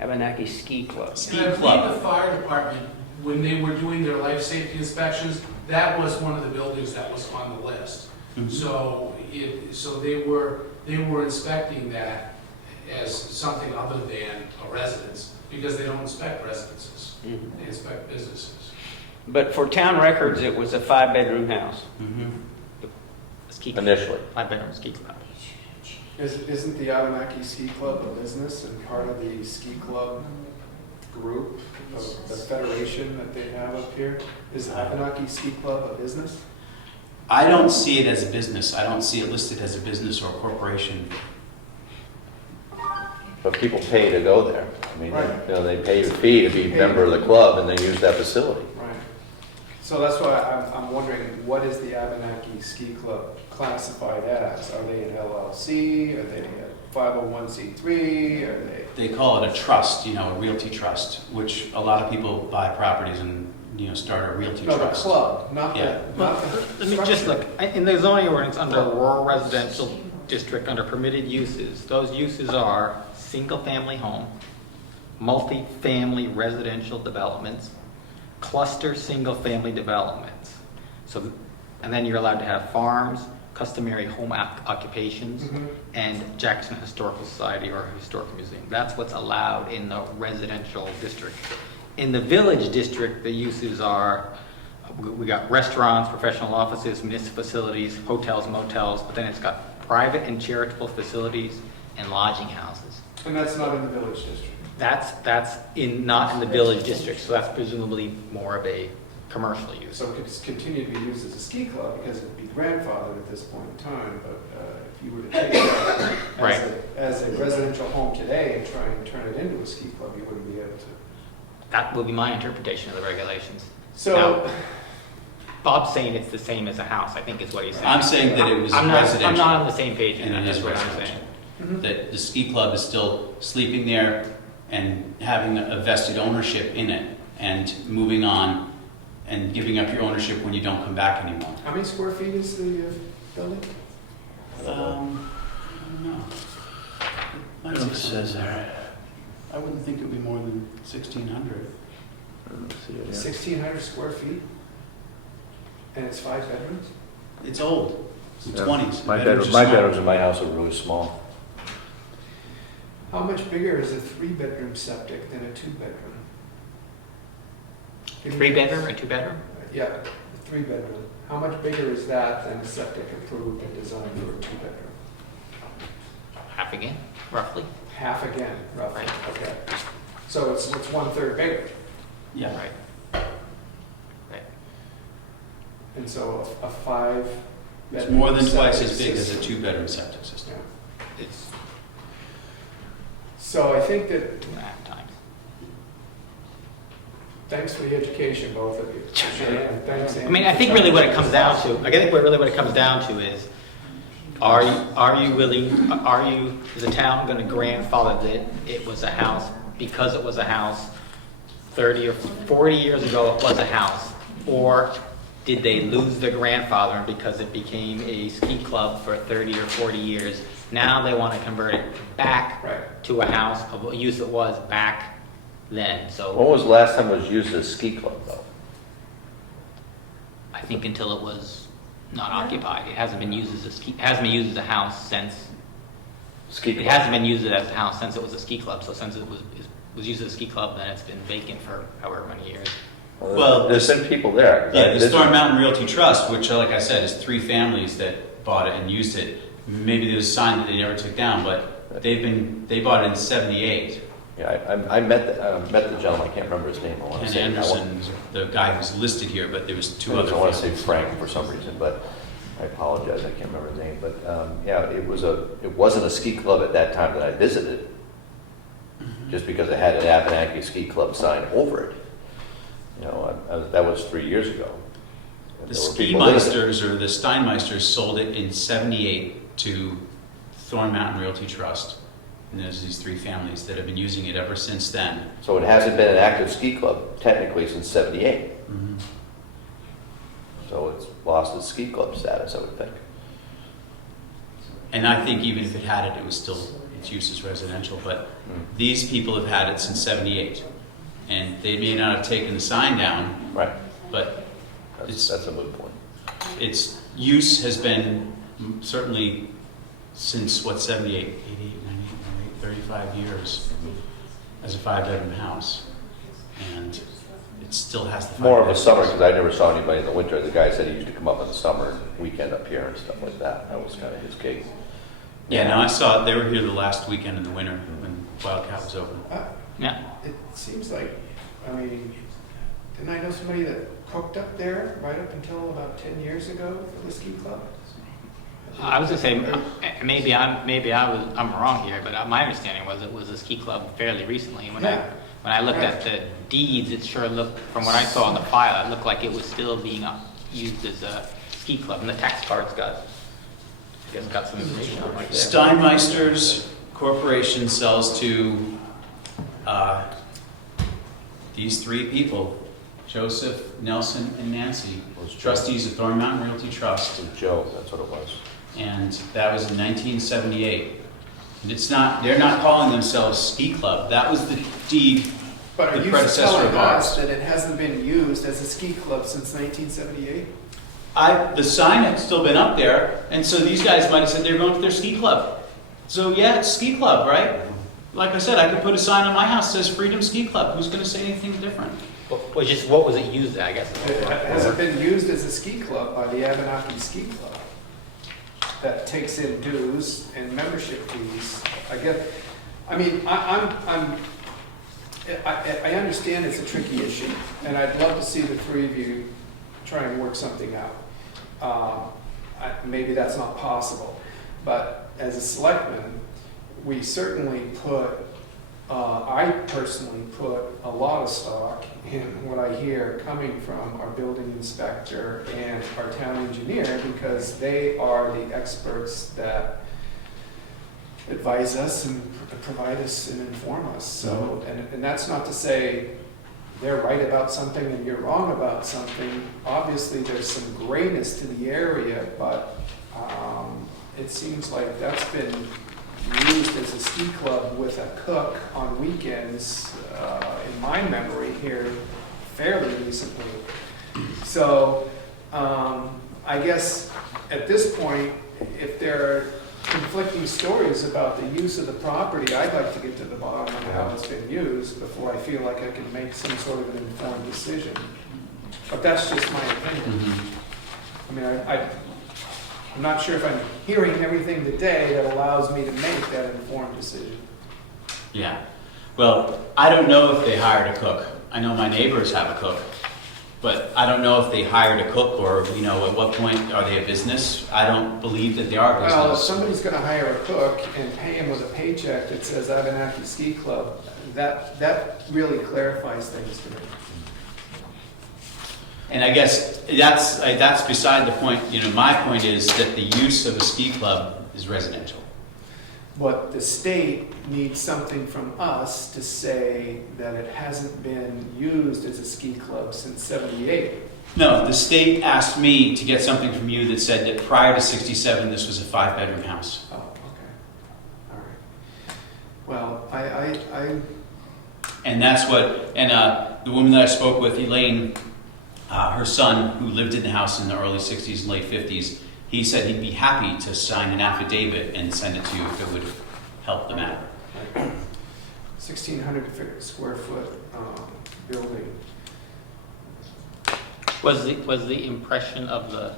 Abenaki Ski Club. Ski And I club. believe the fire department, when they were doing their life safety inspections, that was one of the buildings that was on the list. Mhm. So they were inspecting that as something other than a residence, because they don't inspect residences, Mhm. they inspect businesses. But for town records, it was a 5-bedroom house. Mhm. Ski, Initially. 5-bedroom ski club. Isn't the Abenaki Ski Club a business and part of the ski club group of the federation that they have up here? Is Abenaki Ski Club a business? I don't see it as a business. I don't see it listed as a business or a corporation. But people pay to go there. I mean, Right. you know, they pay a fee to be a member of the club and they use that facility. Right. So that's why I'm wondering, what is the Abenaki Ski Club classified as? Are they an LLC? Are they a 501c3? Are they? They call it a trust, a realty trust, which a lot of people buy properties and, start a realty No, the trust. club, not Yeah. the, not the Let me just structure. look, in the zoning ordinance under rural residential district, under permitted uses, those uses are single-family home, multi-family residential developments, cluster single-family developments. So, and then you're allowed to have farms, customary home occupations, Mhm. and Jackson Historical Society or Historical Museum. That's what's allowed in the residential district. In the village district, the uses are, we got restaurants, professional offices, municipal facilities, hotels, motels, but then it's got private and charitable facilities and lodging houses. And that's not in the village district. That's not in the village district, so that's presumably more of a commercial use. So it could continue to be used as a ski club because it'd be grandfathered at this point in time, but if you were to take that Right. as a residential home today and try and turn it into a ski club, you wouldn't be able to. That will be my interpretation of the regulations. So, Bob's saying it's the same as a house, I think is what he's saying. I'm saying that it was I'm not residential. on the same page, And and it that's is what I'm residential. saying. That the ski club is still sleeping there and having a vested ownership in it and moving on and giving up your ownership when you don't come back anymore. how many square feet is the building? I don't know. I don't know if it says there. I wouldn't think it would be more than 1,600. I don't see it, yeah. 1,600 square feet? And it's 5 bedrooms? It's old. It's the Yeah. 20s. My Bedrooms are my small. bedrooms in my house are really small. How much bigger is a 3-bedroom septic than a 2-bedroom? 3-bedroom or 2-bedroom? Yeah, a 3-bedroom. How much bigger is that than a septic approved and designed for a 2-bedroom? Half again, roughly. Half again, roughly, Right. okay. So it's 1/3 bigger. Yeah. Right. Right. And so a 5 It's more than twice as septic big as a system. 2-bedroom septic system. Yeah. It's So I think that, 2.5 times. thanks for the education, both of you. And thanks, I mean, I think really what it comes down to, what it comes down to is, are you willing, is the town going to grandfather that it was a house because it was a house 30 or 40 years ago it was a house? Or did they lose the grandfather because it became a ski club for 30 or 40 years? Now they want to convert it back Right. to a house of what use it was back then. When So was the last time it was used as a ski club, though? I think until it was not occupied, it hasn't been used as hasn't been used as a house since. Ski It club? hasn't been used as a house since it was a ski club. So since it was used as a ski club, then it's been vacant for however many years. Well, There's been people there. Yeah, the This- Storm Mountain Realty Trust, which, like I said, is 3 families that bought it and used it. Maybe there was a sign that they never took down, but they bought it in '78. Yeah, I met the gentleman, I can't remember his name, I want to Ken say. Anderson's the guy who's listed here, but there was 2 other I want to say families. Frank for some reason, but I apologize, I can't remember his name. But yeah, it wasn't a ski club at that time that I visited, just because it had an Abenaki Ski Club sign over it. You know, that was 3 years ago. And The there were Ski people living there. Meisters or the Steinmeisters sold it in '78 to Thorn Mountain Realty Trust. And there's these 3 families that have been using it ever since then. So it hasn't been an active ski club technically since '78. Mhm. So it's lost its ski club status, I would think. And I think even if it had it, it was still, its use as residential. But these people have had it since '78. And they may not have taken the sign down, Right. but It's- That's a moot point. its use has been certainly since, 78, 88, 98, 35 years as a 5-bedroom house. And it's still has the 5 More of a bedrooms. summer, because I never saw anybody in the winter. The guy said he used to come up in the summer, weekend up here and stuff like that. That was kind of his gig. Yeah, no, I saw, they were here the last weekend in the winter when Wildcat was open. Yeah. It seems like, I mean, didn't I know somebody that cooked up there right up until about 10 years ago for the ski club? I was gonna say, maybe I'm wrong here, but my understanding was it was a ski club fairly recently. When I looked at the deeds, it sure looked, from what I saw in the file, it looked like it was still being used as a ski club, and the tax card's got some information on it right there. Steinmeister's Corporation sells to these 3 people, Joseph, Nelson, and Nancy, trustees of Thorn Mountain Realty Trust. Joe, that's what it was. And that was in 1978. And they're not calling themselves Ski Club. That was the deed, But are the you predecessor telling of us ours. that it hasn't been used as a ski club since 1978? The sign had still been up there, and so these guys might have said they're going to their ski club. So yeah, it's ski club, right? Like I said, I could put a sign on my house that says Freedom Ski Club. Who's going to say anything different? What was it used at, I guess? Has it been used as a ski club by the Abenaki Ski Club? That takes in dues and membership fees. I understand it's a tricky issue, and I'd love to see the 3 of you try and work something out. Maybe that's not possible, but as a selectman, we certainly I personally put a lot of stock in what I hear coming from our building inspector and our town engineer, because they are the experts that advise us and provide us and inform us. So, and that's not to say they're right about something and you're wrong about something. Obviously, there's some grayness to the area, but it seems like that's been used as a ski club with a cook on weekends, in my memory here, fairly recently. So, I guess at this point, if there are conflicting stories about the use of the property, I'd like to get to the bottom of how it's been used before I feel like I can make some sort of an informed decision. But that's just my opinion. I mean, I'm not sure if I'm hearing everything today that allows me to make that informed decision. Yeah. Well, I don't know if they hired a cook. I know my neighbors have a cook. But I don't know if they hired a cook or, at what point are they a business? I don't believe that they are a business. Well, if somebody's gonna hire a cook and pay him with a paycheck that says Abenaki Ski Club, that really clarifies things to me. And I guess that's beside the point. My point is that the use of a ski club is residential. But the state needs something from us to say that it hasn't been used as a ski club since '78. No, the state asked me to get something from you that said that prior to '67, this was a 5-bedroom house. Oh, okay. All right. Well, I And that's what, the woman that I spoke with, Elaine, her son, who lived in the house in the early 60s and late 50s, he said he'd be happy to sign an affidavit and send it to you if it would help the matter. 1,600 square foot building. Was the impression of the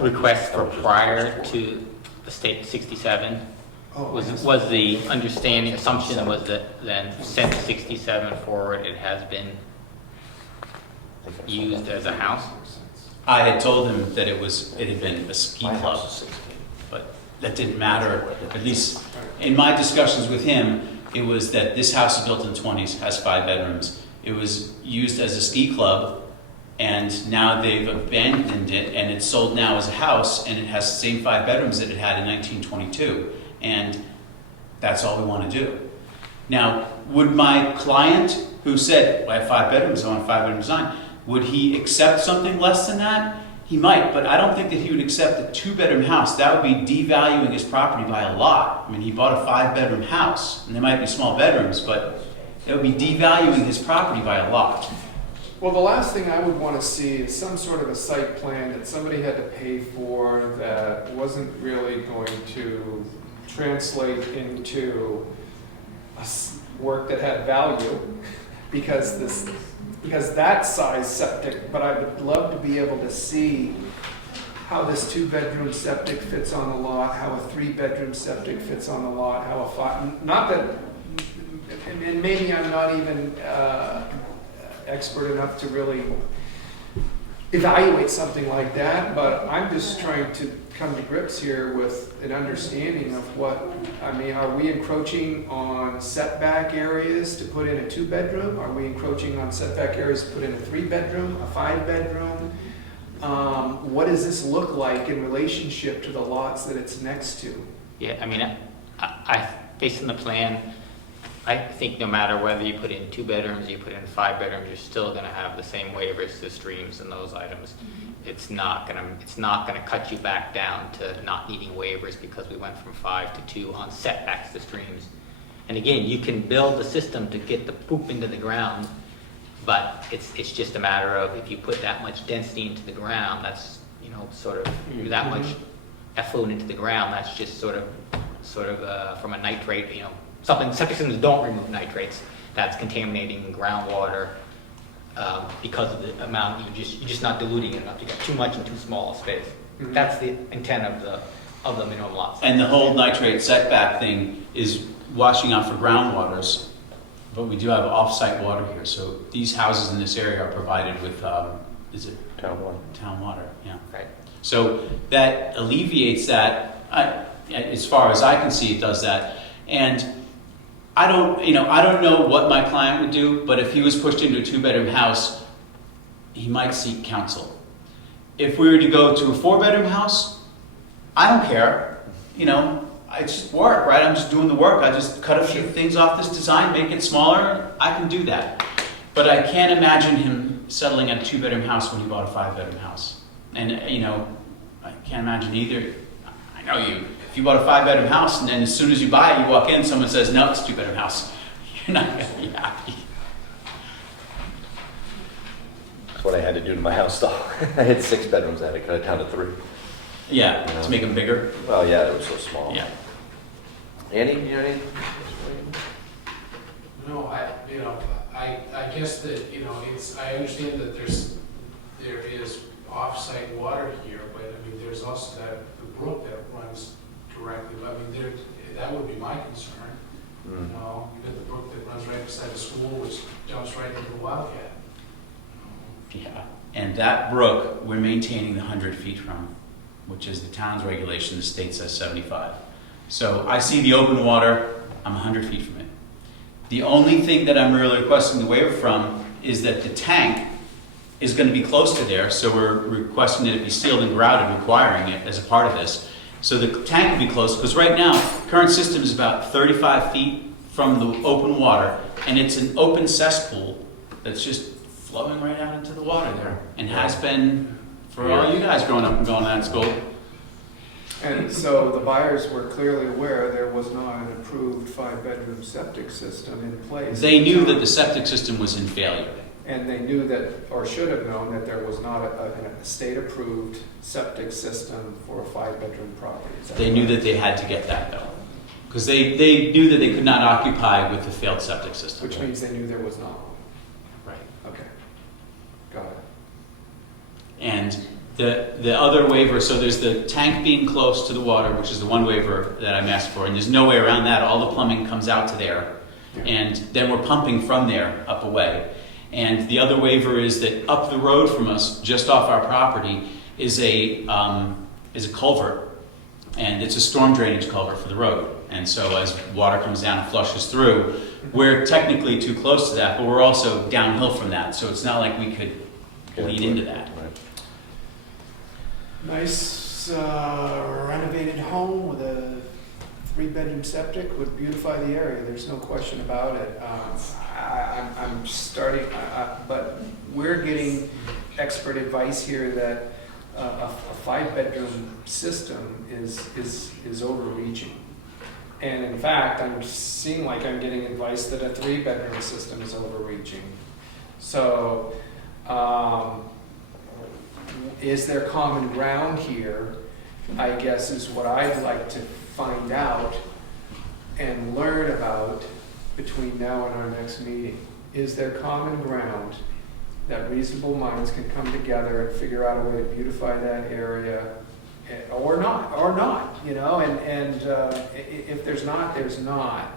request for prior to the state 67? Oh, Was the assumption was that then since 67 forward, it has been used as a house? I had told him that it had been a ski club, but that didn't matter. At least in my discussions with him, it was that this house is built in the 20s, has 5 bedrooms. It was used as a ski club, and now they've abandoned it, and it's sold now as a house, and it has the same 5 bedrooms that it had in 1922. And that's all we want to do. Now, would my client, who said, I have 5 bedrooms, I want a 5-bedroom design, would he accept something less than that? He might, but I don't think that he would accept a 2-bedroom house. That would be devaluing his property by a lot. I mean, he bought a 5-bedroom house, and there might be small bedrooms, but it would be devaluing his property by a lot. Well, the last thing I would want to see is some sort of a site plan that somebody had to pay for that wasn't really going to translate into work that had value, because because that size septic, but I would love to be able to see how this 2-bedroom septic fits on the lot, how a 3-bedroom septic fits on the lot, how a 5, not that, and maybe I'm not even expert enough to really evaluate something like that, but I'm just trying to come to grips here with an understanding of what, I mean, are we encroaching on setback areas to put in a 2-bedroom? Are we encroaching on setback areas to put in a 3-bedroom, a 5-bedroom? What does this look like in relationship to the lots that it's next to? Yeah, I mean, based on the plan, I think no matter whether you put in 2 bedrooms, you put in 5 bedrooms, you're still gonna have the same waivers to streams and those items. It's not gonna cut you back down to not needing waivers because we went from 5 to 2 on setbacks to streams. And again, you can build the system to get the poop into the ground, but it's just a matter of if you put that much density into the ground, that's, you know, sort of that much effluent into the ground, that's just sort of from a nitrate, you know, something, septic systems don't remove nitrates, that's contaminating groundwater because of the amount, you're just not diluting it enough, you got too much in too small a space. That's the intent of the minimum lots. And the whole nitrate setback thing is washing out for groundwaters, but we do have off-site water here, so these houses in this area are provided with, is it? Town water. Town water, yeah. Right. So that alleviates that, as far as I can see, it does that. And I don't know what my client would do, but if he was pushed into a 2-bedroom house, he might seek counsel. If we were to go to a 4-bedroom house, I don't care. You know, it's just work, right? I'm just doing the work. I just cut a few things off this design, make it smaller. I can do that. But I can't imagine him settling at a 2-bedroom house when he bought a 5-bedroom house. And, you know, I can't imagine either. I know you. If you bought a 5-bedroom house and then as soon as you buy it, you walk in, someone says, no, it's a 2-bedroom house. You're not going to be happy. That's what I had to do to my house, though. I had 6 bedrooms, I had to cut it down to 3. Yeah, You know? to make them bigger. Well, yeah, it was so small. Yeah. Andy, you know any? No, I guess that, you know, I understand that there is off-site water here, but I mean, there's also the brook that runs directly, I mean, that would be my concern. You know, you got the brook that runs right beside the school, which dumps right into the Wildcat. Yeah. And that brook, we're maintaining the 100 feet from, which is the town's regulation. The state says 75. So I see the open water, I'm 100 feet from it. The only thing that I'm really requesting the waiver from is that the tank is going to be close to there, so we're requesting that it be sealed and grouted, requiring it as a part of this. So the tank will be close, because right now, current system is about 35 feet from the open water, and it's an open cesspool that's just flowing right out into the water there, and has been for all you guys growing up and going to that school. And so the buyers were clearly aware there was not an approved 5-bedroom septic system in place. They knew that the septic system was in failure. And they knew that, or should have known, that there was not a state-approved septic system for a 5-bedroom property. They knew that they had to get that though, because they knew that they could not occupy with the failed septic system. Which means they knew there was not. Right. Okay. Got it. And the other waiver, so there's the tank being close to the water, which is the one waiver that I'm asked for, and there's no way around that. All the plumbing comes out to there, and then we're pumping from there up away. And the other waiver is that up the road from us, just off our property, is a culvert, and it's a storm drainage culvert for the road. And so as water comes down and flushes through, we're technically too close to that, but we're also downhill from that, so it's not like we could lead into that. Nice renovated home with a 3-bedroom septic would beautify the area. There's no question about it. I'm starting, but we're getting expert advice here that a 5-bedroom system is overreaching. And in fact, I'm seeing like I'm getting advice that a 3-bedroom system is overreaching. So, is there common ground here, I guess, is what I'd like to find out and learn about between now and our next meeting. Is there common ground that reasonable minds can come together and figure out a way to beautify that area, or not, you know, and if there's not, there's not.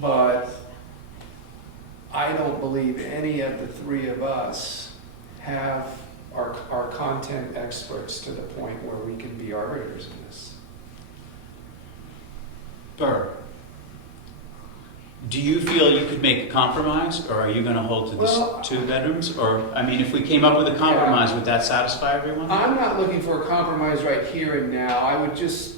But I don't believe any of the three of us are content experts to the point where we can be arbiters in this. Burr, do you feel you could make a compromise, or are you going to hold to this Well, 2 bedrooms? Or, I mean, if we came up with a compromise, would that satisfy everyone? I'm not looking for a compromise right here and now. I would just,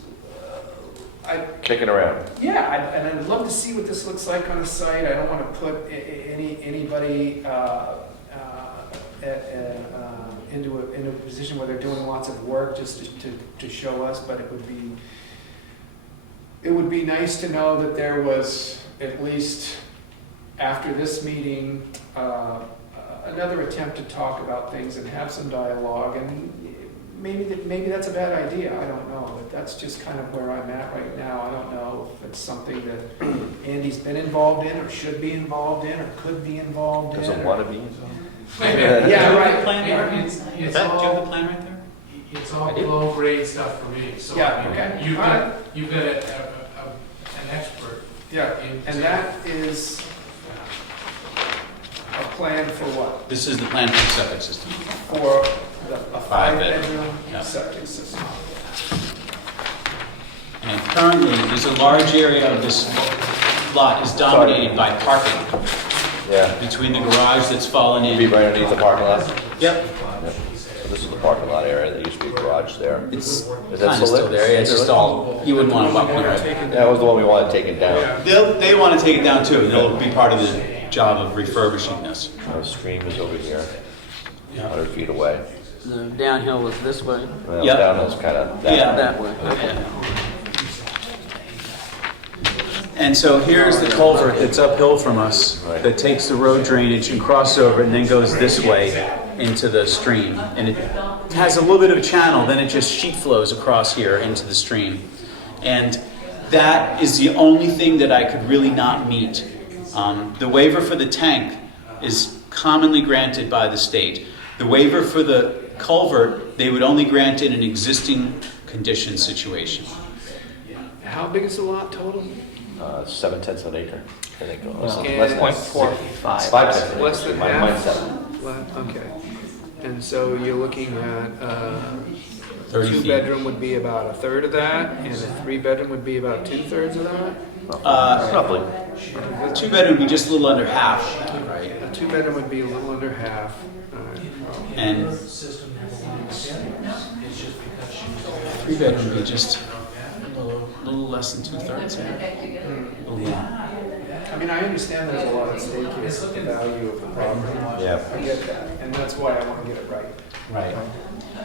Kick it around. yeah, and I'd love to see what this looks like on the site. I don't want to put anybody into a position where they're doing lots of work just to show us, but it would be nice to know that there was, at least after this meeting, another attempt to talk about things and have some dialogue. And maybe that's a bad idea, I don't know, but that's just kind of where I'm at right now. I don't know if it's something that Andy's been involved in, or should be involved in, or could be involved in. Doesn't want to be. Yeah, right. Plan there? It's Do you have the all, plan right there? it's all below grade stuff for me, so Yeah, I mean, okay. you've All got, you've got an expert. Yeah, and that is a plan for what? This is the plan for the septic system. For a Five-bedroom. five-bedroom Yeah. septic system. And currently, there's a large area of this lot is dominated by parking Yeah. between the garage that's fallen Be in. right underneath the parking lot. Yep. So this is the parking lot area. There used to be a garage there. It's Is that kind of still there. Yeah, it's just all, you wouldn't want to walk near it. That was the one we wanted taken down. They want to take it down too. They'll be part of the job of refurbishing this. The stream is over here, Yeah. 100 feet away. The downhill was this way. Well, Yep. downhill's kind of Yeah. That way. Yeah. And so here's the culvert that's uphill from us, Right. that takes the road drainage and crosses over and then goes this way into the stream. And it has a little bit of a channel, then it just sheet flows across here into the stream. And that is the only thing that I could really not meet. The waiver for the tank is commonly granted by the state. The waiver for the culvert, they would only grant in an existing condition situation. How big is the lot total? 7/10 of an acre, I think. And- Less than 0.45. 5/10. Less than Mine's half? 7. Okay. And so you're looking at, 30 feet. two-bedroom would be about a third of that, and a three-bedroom would be about two-thirds of that? Roughly. The 2-bedroom would be just a little under half, right? A two-bedroom would be a little under half. All right. And 3-bedroom would be just a little less than 2/3. I mean, I understand there's a lot at stake here, the value of the property. Yeah. I get that, and that's why I want to get it right. Right.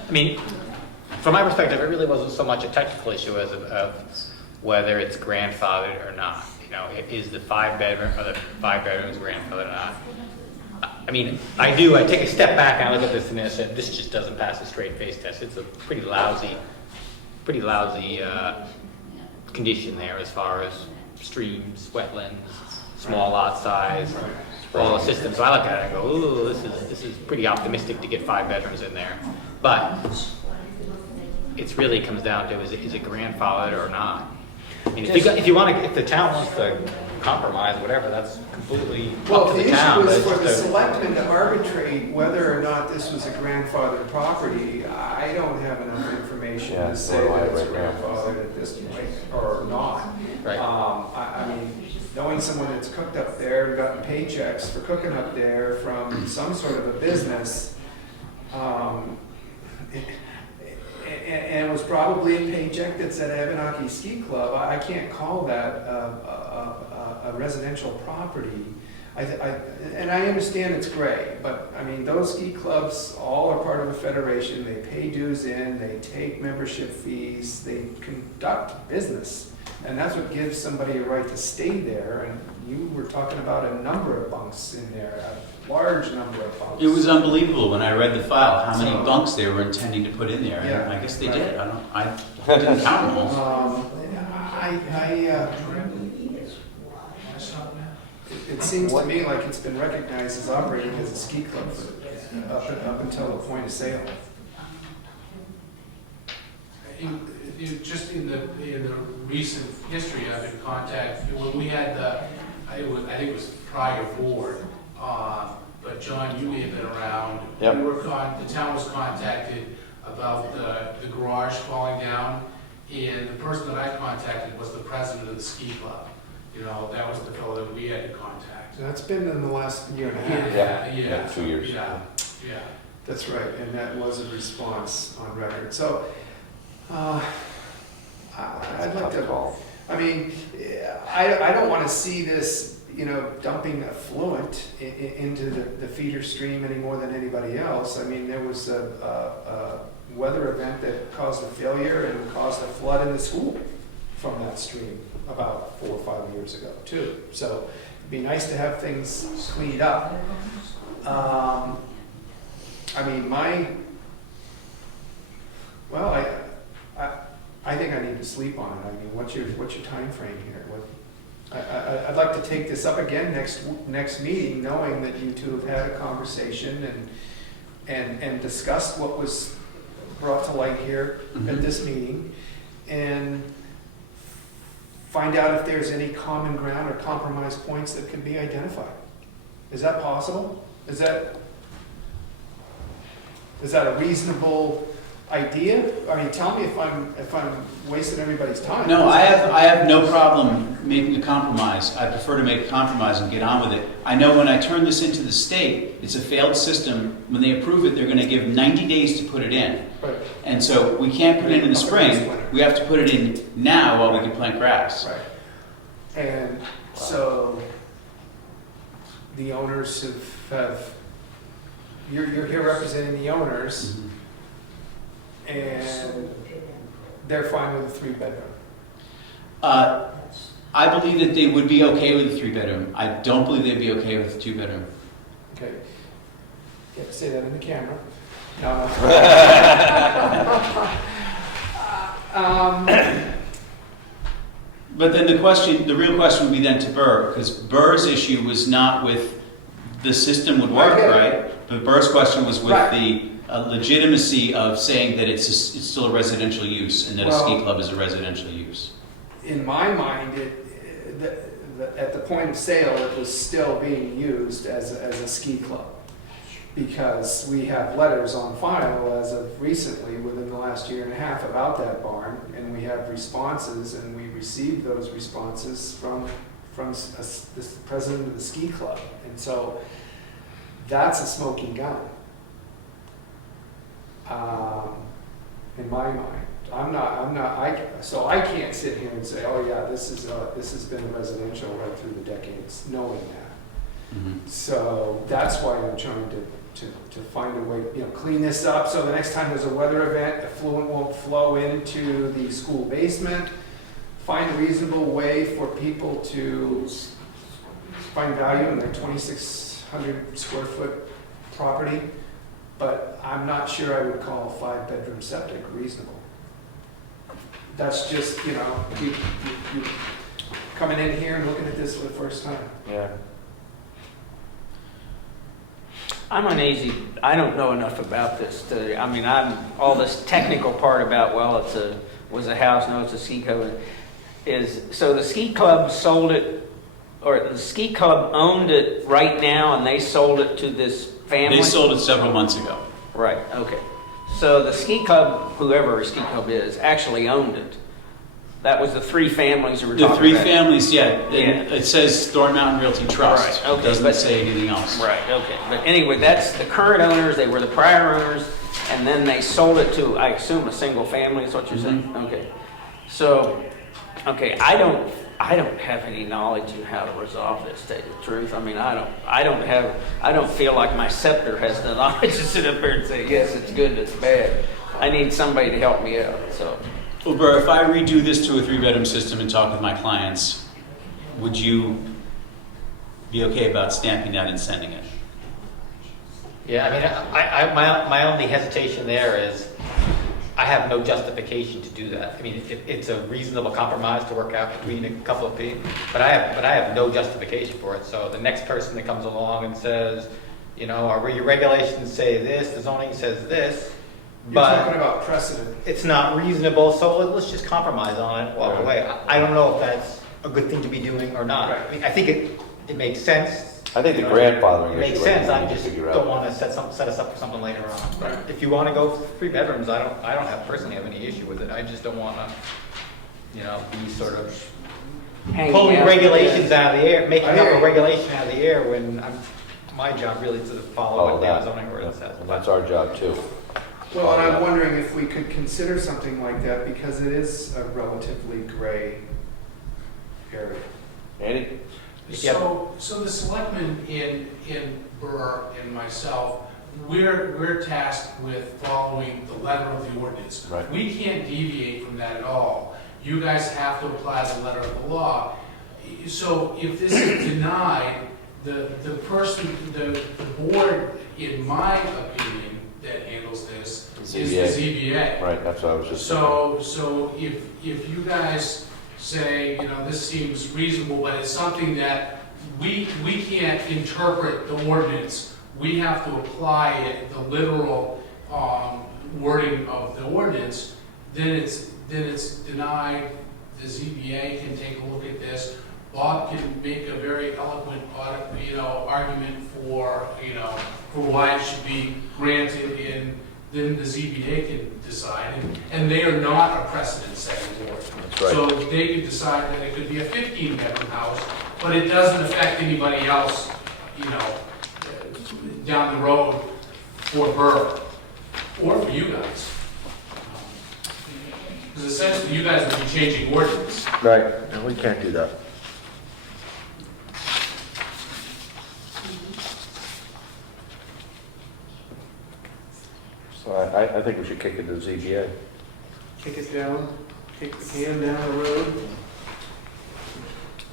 I mean, from my perspective, it really wasn't so much a technical issue as of whether it's grandfathered or not. You know, is the 5-bedroom or the 5 bedrooms grandfathered or not? I mean, I take a step back and I look at this and I said, this just doesn't pass a straight face test. It's a pretty lousy condition there as far as streams, wetlands, small lot size, all the systems. So I look at it and go, ooh, this is pretty optimistic to get 5 bedrooms in there. But it really comes down to, is it grandfathered or not? I mean, if the town wants to compromise, whatever, that's completely up to the town. Well, but the it's issue is for the just a- selectmen to arbitrate whether or not this was a grandfathered property. I don't have enough information Yeah, to say nor do I that it's right now. grandfathered at this point, or not. Right. I mean, knowing someone that's cooked up there, and gotten paychecks for cooking up there from some sort of a business, and it was probably a paycheck that's at Abenaki Ski Club. I can't call that a residential property. And I understand it's gray, but I mean, those ski clubs all are part of the federation. They pay dues in, they take membership fees, they conduct business. And that's what gives somebody a right to stay there. And you were talking about a number of bunks in there, a large number of bunks. It was unbelievable when I read the file, how many bunks they were intending to put in there. And Yeah. I guess they did. I didn't count them all. It's seems to me like it's been recognized as operating as a ski club up until the point of sale. Just in the recent history, I've been contacted, when we had the, I think it was prior board, but John, you may have been around. Yep. The town was contacted about the garage falling down, and the person that I contacted was the president of the ski club. You know, that was the fellow that we had to contact. So that's been in the last year and a half. Yeah. 2 years. Yeah. That's right, and that was a response on record. So, I'd like to, I mean, I don't want to see this, you know, dumping effluent into the feeder stream any more than anybody else. I mean, there was a weather event that caused a failure and caused a flood in the school from that stream about 4 or 5 years ago, too. So it'd be nice to have things cleaned up. I mean, I think I need to sleep on it. I mean, what's your time frame here? I'd like to take this up again next meeting, knowing that you two have had a conversation and discussed what was brought to light here at this meeting, and find out if there's any common ground or compromise points that can be identified. Is that possible? Is that a reasonable idea? I mean, tell me if I'm wasting everybody's time. No, I have no problem making a compromise. I prefer to make a compromise and get on with it. I know when I turn this into the state, it's a failed system. When they approve it, they're going to give 90 days to put it in. Right. And so we can't put it in the spring. We have to put it in now while we can plant grass. Right. And so the owners have you're here representing the owners, and they're fine with a 3-bedroom. I believe that they would be okay with a 3-bedroom. I don't believe they'd be okay with a 2-bedroom. Okay. You have to say that in the camera. No. But then the real question would be then to Burr, because Burr's issue was not with the system would work, right? But Burr's question was with the legitimacy of saying that it's still a residential use and that a ski club is a residential use. In my mind, at the point of sale, it was still being used as a ski club, because we have letters on file as of recently, within the last year and a half, about that barn, and we have responses, and we received those responses from the president of the ski club, and so that's a smoking gun. In my mind, so I can't sit here and say, oh yeah, this has been residential right through the decades, knowing that. So that's why I'm trying to find a way, clean this up, so the next time there's a weather event, effluent won't flow into the school basement. Find a reasonable way for people to find value in their 2,600 square foot property, but I'm not sure I would call a 5-bedroom septic reasonable. That's just, you coming in here and looking at this for the first time. Yeah. I'm uneasy. I don't know enough about this. I'm all this technical part about, well, was a house, no, it's a ski club. So the ski club sold it, or the ski club owned it right now, and they sold it to this family? They sold it several months ago. Right, okay. So the ski club, whoever a ski club is, actually owned it. That was the 3 families who were talking about. The 3 families, yeah. It says Thorn Mountain Realty Trust. Right, okay, It doesn't say anything else. Right, okay. But anyway, that's the current owners, they were the prior owners, and then they sold it to, I assume, a single family, is what you're saying? Okay. So, okay, I don't have any knowledge of how to resolve this, to tell you the truth. I mean, I don't feel like my scepter has the knowledge to sit up here and say, yes, it's good, it's bad. I need somebody to help me out, so. Well, Burr, if I redo this to a 3-bedroom system and talk with my clients, would you be okay about stamping that and sending it? Yeah, I mean, my only hesitation there is, I have no justification to do that. I mean, it's a reasonable compromise to work out between a couple of people, but I have no justification for it. So the next person that comes along and says, you know, our regulations say this, the zoning says this, You're talking but about precedent. it's not reasonable, so let's just compromise on it, walk away. I don't know if that's a good thing to be doing or not. I mean, I think it makes sense. I think the You know, grandfathering It makes issue, sense, I I think we need just to figure don't out. want to set us up for something later on. But if you want to go 3 bedrooms, I don't have personally have any issue with it. I just don't want to, you know, be sort of Hanging pulling out. regulations out of the air, making I up hear a you. regulation out of the air when my job really is to follow Follow what the that. zoning ordinance says. And that's our job too. Well, and I'm wondering if we could consider something like that because it is a relatively gray area. Andy? So the selectmen in Burr and myself, we're tasked with following the letter of the ordinance. Right. We can't deviate from that at all. You guys have to apply the letter of the law. So if this is denied, the board, in my opinion, that handles this is the ZBA. Right, that's what I was just. So if you guys say, you know, this seems reasonable, but it's something that we can't interpret the ordinance, we have to apply it, the literal wording of the ordinance, then it's denied. The ZBA can take a look at this. Bob can make a very eloquent, argument for, for why it should be granted, and then the ZBA can decide. And they are not a precedent-setting board. That's right. So they could decide that it could be a 15-bedroom house, but it doesn't affect anybody else, down the road for Burr, or for you guys. Because essentially, you guys would be changing ordinance. Right, and we can't do that. So I think we should kick it to the ZBA. Kick it down, kick the can down the road.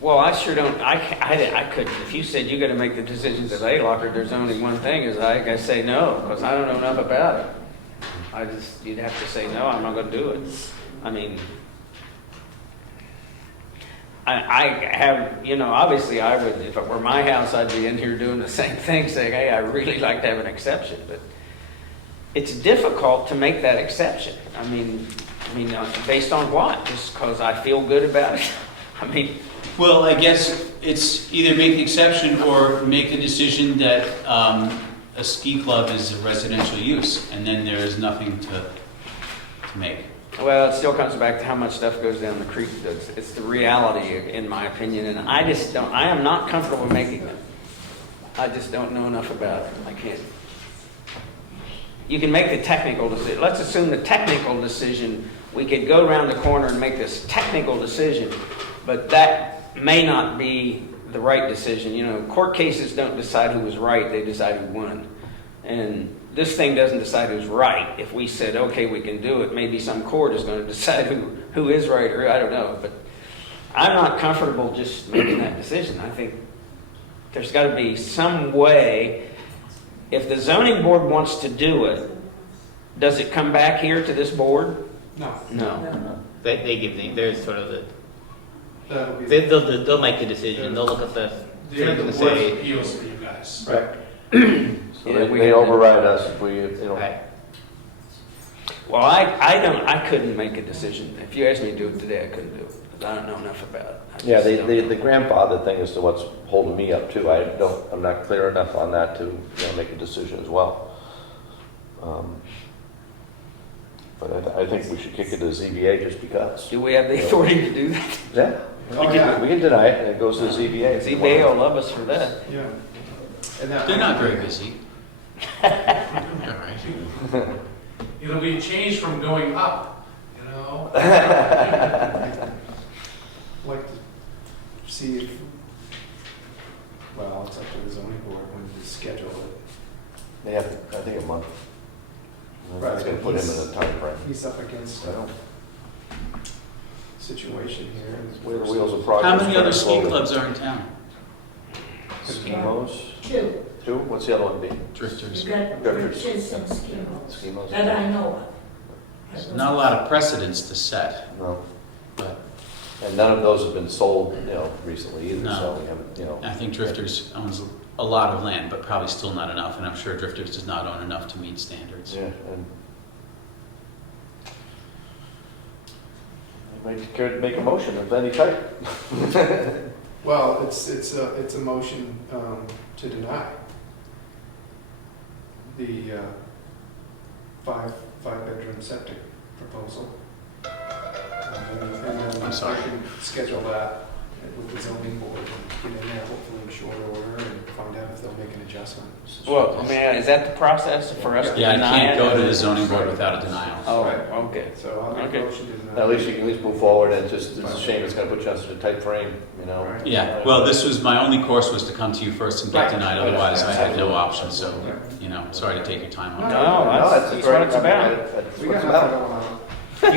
Well, I sure don't, I couldn't, if you said you gotta make the decisions at A-Locker, there's only one thing, is I gotta say no, because I don't know enough about it. You'd have to say, no, I'm not gonna do it. I mean, I have, obviously I would, if it were my house, I'd be in here doing the same thing, saying, hey, I really like to have an exception, but it's difficult to make that exception. I mean, based on what? Just because I feel good about it? I mean, Well, I guess it's either make the exception or make a decision that a ski club is a residential use, and then there is nothing to make. well, it still comes back to how much stuff goes down the creek. It's the reality, in my opinion, and I am not comfortable making it. I just don't know enough about it. I can't. You can make the technical decision. Let's assume the technical decision, we could go around the corner and make this technical decision, but that may not be the right decision. Court cases don't decide who was right, they decide who won. And this thing doesn't decide who's right. If we said, okay, we can do it, maybe some court is going to decide who is right, or I don't know. But I'm not comfortable just making that decision. I think there's got to be some way. If the zoning board wants to do it, does it come back here to this board? No. No. They give there's sort of That'll be. they'll make the decision, they'll look at the They're the thing and board of say, appeals for you guys. Right. So they override us if we, right. Well, I couldn't make a decision. If you asked me to do it today, I couldn't do it, because I don't know enough about it. I yeah, just don't know. the grandfather thing is what's holding me up too. I'm not clear enough on that to make a decision as well. But I think we should kick it to the ZBA just because. Do we have the authority to do that? Yeah. Oh, yeah. We can deny it and it goes to the ZBA. ZBA will love us for that. Yeah. And that They're not very busy. It'll be changed from going up, like to see if, well, it's up to the zoning board when to schedule it. They have, I think, a month. Right. It's going to put him in a time frame. He's up against a situation here. Where the wheels of progress. How many other turn ski slowly. clubs are in town? Skimos? Two. Two? What's the other one be? Drifters. You got Drifters. Drifters and Skimos Skimos. that I know of. Not a lot of precedents to set, No. but And none of those have been sold, recently either, No. so we haven't, I think Drifters owns a lot of land, but probably still not enough, and I'm sure Drifters does not own enough to meet standards. yeah, and anybody care to make a motion of any type? Well, it's a motion to deny the five-bedroom septic proposal. And then I'm sorry. I can schedule that with the zoning board and get in there hopefully in short order and find out if they'll make an adjustment. Well, I mean, is that the process for us to Yeah, I deny can't it? go to the zoning board without a denial. Oh, Right. okay. So I'll make Okay. a motion to deny. At least you can at least move forward, and it's a shame it's gonna put you on such a tight frame, Right. Yeah, well, this was, my only course was to come to you first and get Right. denied, otherwise I had no option, so, sorry to take your time on that. No, that's what it's about. That's We what got it's nothing about. going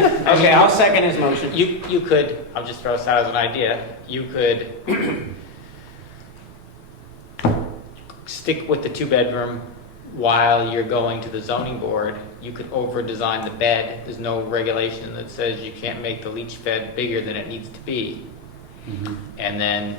on. Okay, I'll second his motion. You could, I'll just throw this out as an idea, you could stick with the two-bedroom while you're going to the zoning board. You could over-design the bed. There's no regulation that says you can't make the leach bed bigger than it needs to be. Mhm. And then,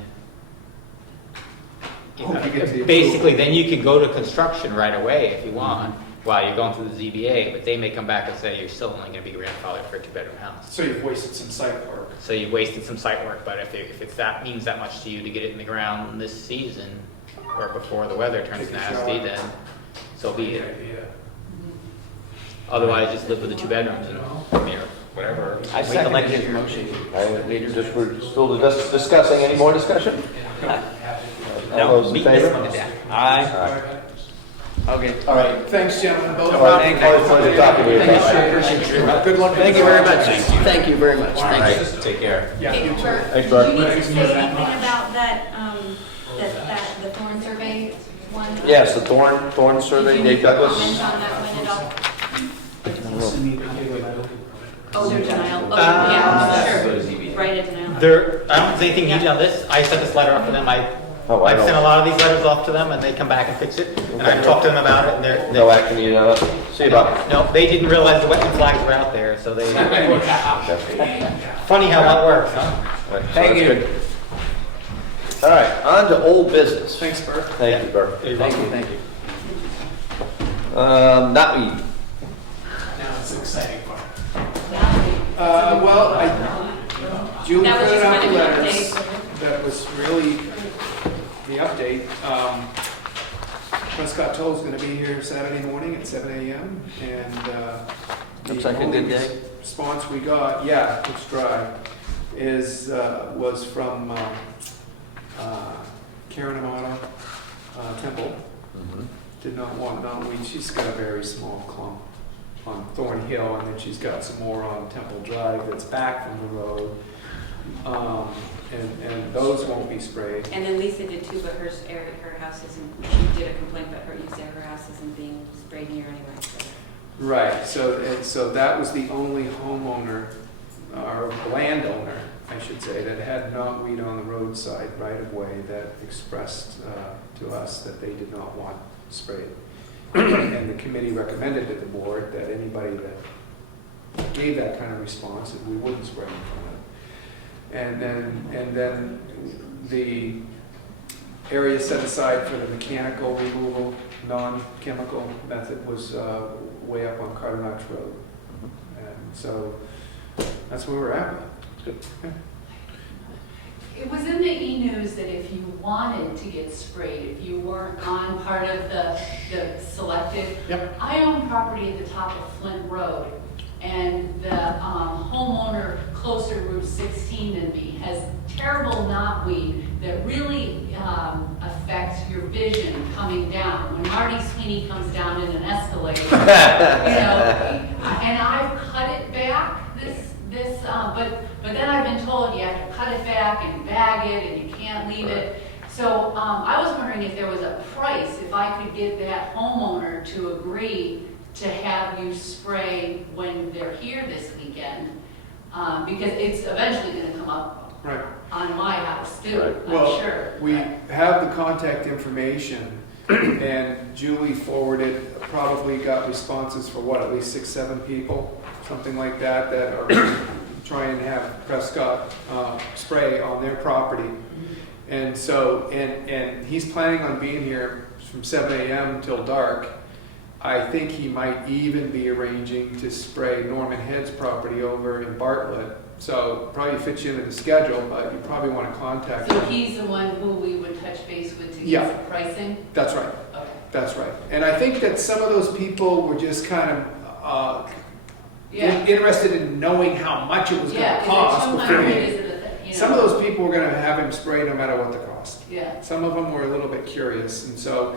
Hope you get the basically, then you can go to construction right away if you want, while you're going through the ZBA, but they may come back and say you're still only gonna be grandfathered for a two-bedroom house. So you've wasted some site work. So you wasted some site work, but if it's that means that much to you to get it in the ground this season, or before the weather turns Take a nasty, shot. then so be Good it. idea. Otherwise, just live with the two bedrooms and, or whatever. I Wait till second next his year. motion. We're still discussing, any more discussion? All No, those in beat this favor? one to death. Aye. Okay. All right, thanks, gentlemen, both. No problem. Thank you. Always fun to talk to you. Good luck. Thank you very much. Thank you very much. All right, take care. Yeah, Hey, you too. Bert, Thanks, Bert. do you need to say anything about the thorn survey one? Yes, the thorn survey, Dave Douglas. Comment on that one at all? Oh, their denial, oh, Uh, yeah, sure, write a denial. There, I don't think there's anything needed on this. I sent this letter up to them. Oh, I I've sent a don't, lot of these letters off to them and they come back and fix it. And I've talked to them about it and they're, no action needed on it. See you, Bob. no, they didn't realize the wetland flags were out there, so they, funny how that works, huh? All right, so Thank that's you. good. All right, on to old business. Thanks, Bert. Thank you, Bert. Thank you. Not me. Now it's the exciting part. Well, Julie That was put just out kind the of an letters. update. That was really the update. Prescott Toll's gonna be here Saturday morning at 7 a.m. and Looks the like a only good day. response we got, yeah, it's dry, was from Karen Amato, Temple. Did not want knotweed. She's got a very small clump on Thorn Hill, and then she's got some more on Temple Drive that's back from the road. And those won't be sprayed. And then Lisa did too, but her house isn't, she did a complaint, but her house isn't being sprayed near anyway, so. Right, so that was the only homeowner, or landowner, I should say, that had knotweed on the roadside right of way that expressed to us that they did not want sprayed. And the committee recommended to the board that anybody that gave that kind of response, that we wouldn't spray in front of it. And then the area set aside for the mechanical removal, non-chemical method was way up on Carter Notch Road. And so that's where we're at. It was in the e-news that if you wanted to get sprayed, if you weren't on part of the selected. Yep. I own property at the top of Flint Road, and the homeowner closer to Route 16 than me has terrible knotweed that really affects your vision coming down. When Marty Sweeney comes down in an escalator, and I've cut it back, but then I've been told you have to cut it back and bag it and you can't leave it. So I was wondering if there was a price, if I could get that homeowner to agree to have you spray when they're here this weekend, because it's eventually going to come up Right. on my house too, Right. I'm Well, sure. we have the contact information, and Julie forwarded, probably got responses for what, at least 6, 7 people? something like that, that are trying to have Prescott spray on their property. And so, and he's planning on being here from 7 a.m. till dark. I think he might even be arranging to spray Norman Head's property over in Bartlett. So probably fits you into the schedule, but you probably want to contact So him. he's the one who we would touch base with to Yeah. get the pricing? That's right. Okay. That's right. And I think that some of those people were just kind of Yeah. interested in knowing how much it was going Yeah, to is cost. it before 200, they- is it a, you know? Some of those people were going to have him spray no matter what the cost. Yeah, Some of them were a little bit curious, and so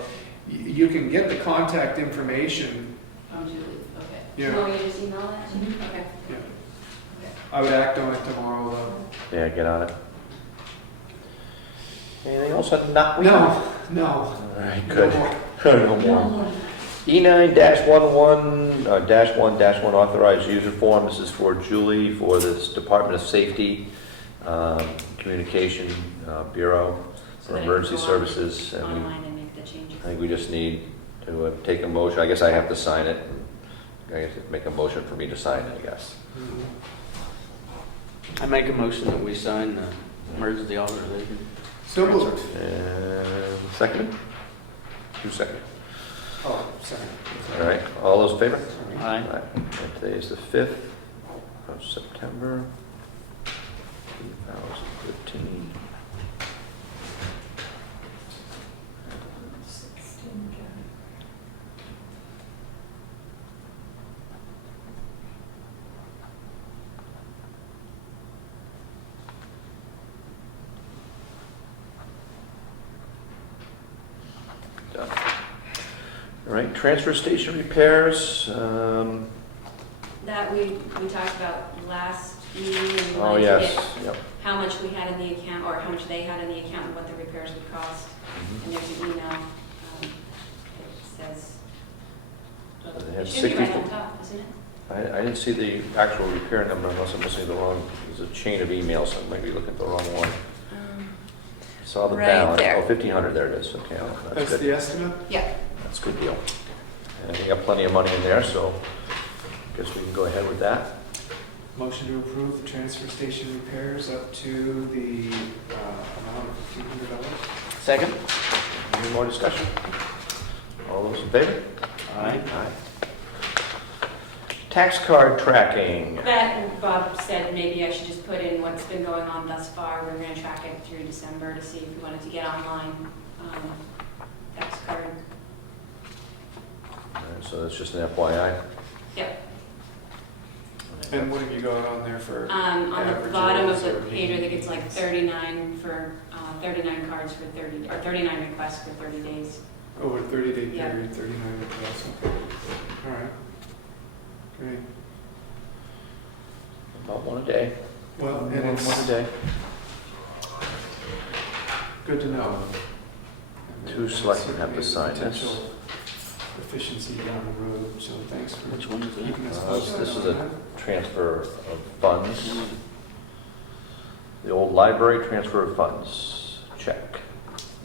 you can get the contact information. from Julie, okay. You Oh, know, you just email that to me? Okay. yeah. I would act on it tomorrow, though. Yeah, get on it. Anything else on not? No. All right, No good. more. No more. E9-11, -1-1 authorized user form. This is for Julie for this Department of Safety Communication Bureau So for that I can Emergency go on Services. And Online and make the changes. I think we just need to take a motion. I guess I have to sign it. I guess make a motion for me to sign it, I guess. I make a motion that we sign the emergency authorization. So moved. Second? Who seconded? Oh, sorry. All right, all those in favor? Aye. And today is the 5th of September, 2015. Done. All right, transfer station repairs. That we talked about last meeting, and we Oh, wanted to yes, get yep. how much we had in the account, or how much they had in the account, and what the repairs would cost. Mhm. And there's an email that says, So they had it should be right 60 on top, isn't it? I didn't see the actual repair number unless I'm missing the wrong, there's a chain of emails, so I might be looking at the wrong one. Saw the Right balance. there. Oh, 1,500, there it is, okay, well, that's That's good. the estimate? Yeah. That's a good deal. And you got plenty of money in there, so guess we can go ahead with that. Motion to approve the transfer station repairs up to the amount of $1,500. Second? Any more discussion? All those in favor? Aye. Tax card tracking. That, Bob said maybe I should just put in what's been going on thus far. We're gonna track it through December to see if we wanted to get online, tax card. All right, so that's just an FYI. Yep. And what have you got on there for? On the averages bottom of the or page, I think it's like medians? 39 for, 39 cards for 30, or 39 requests for 30 days. Over a 30-day Yeah. period, 39 requests, okay. All right. Great. About one a day. Well, and One a it's day. good to know. Two selectmen have to sign this. Potential efficiency down the road, so thanks for Which one is that? keeping us posted This is on a that. transfer of funds. The old library transfer of funds, check.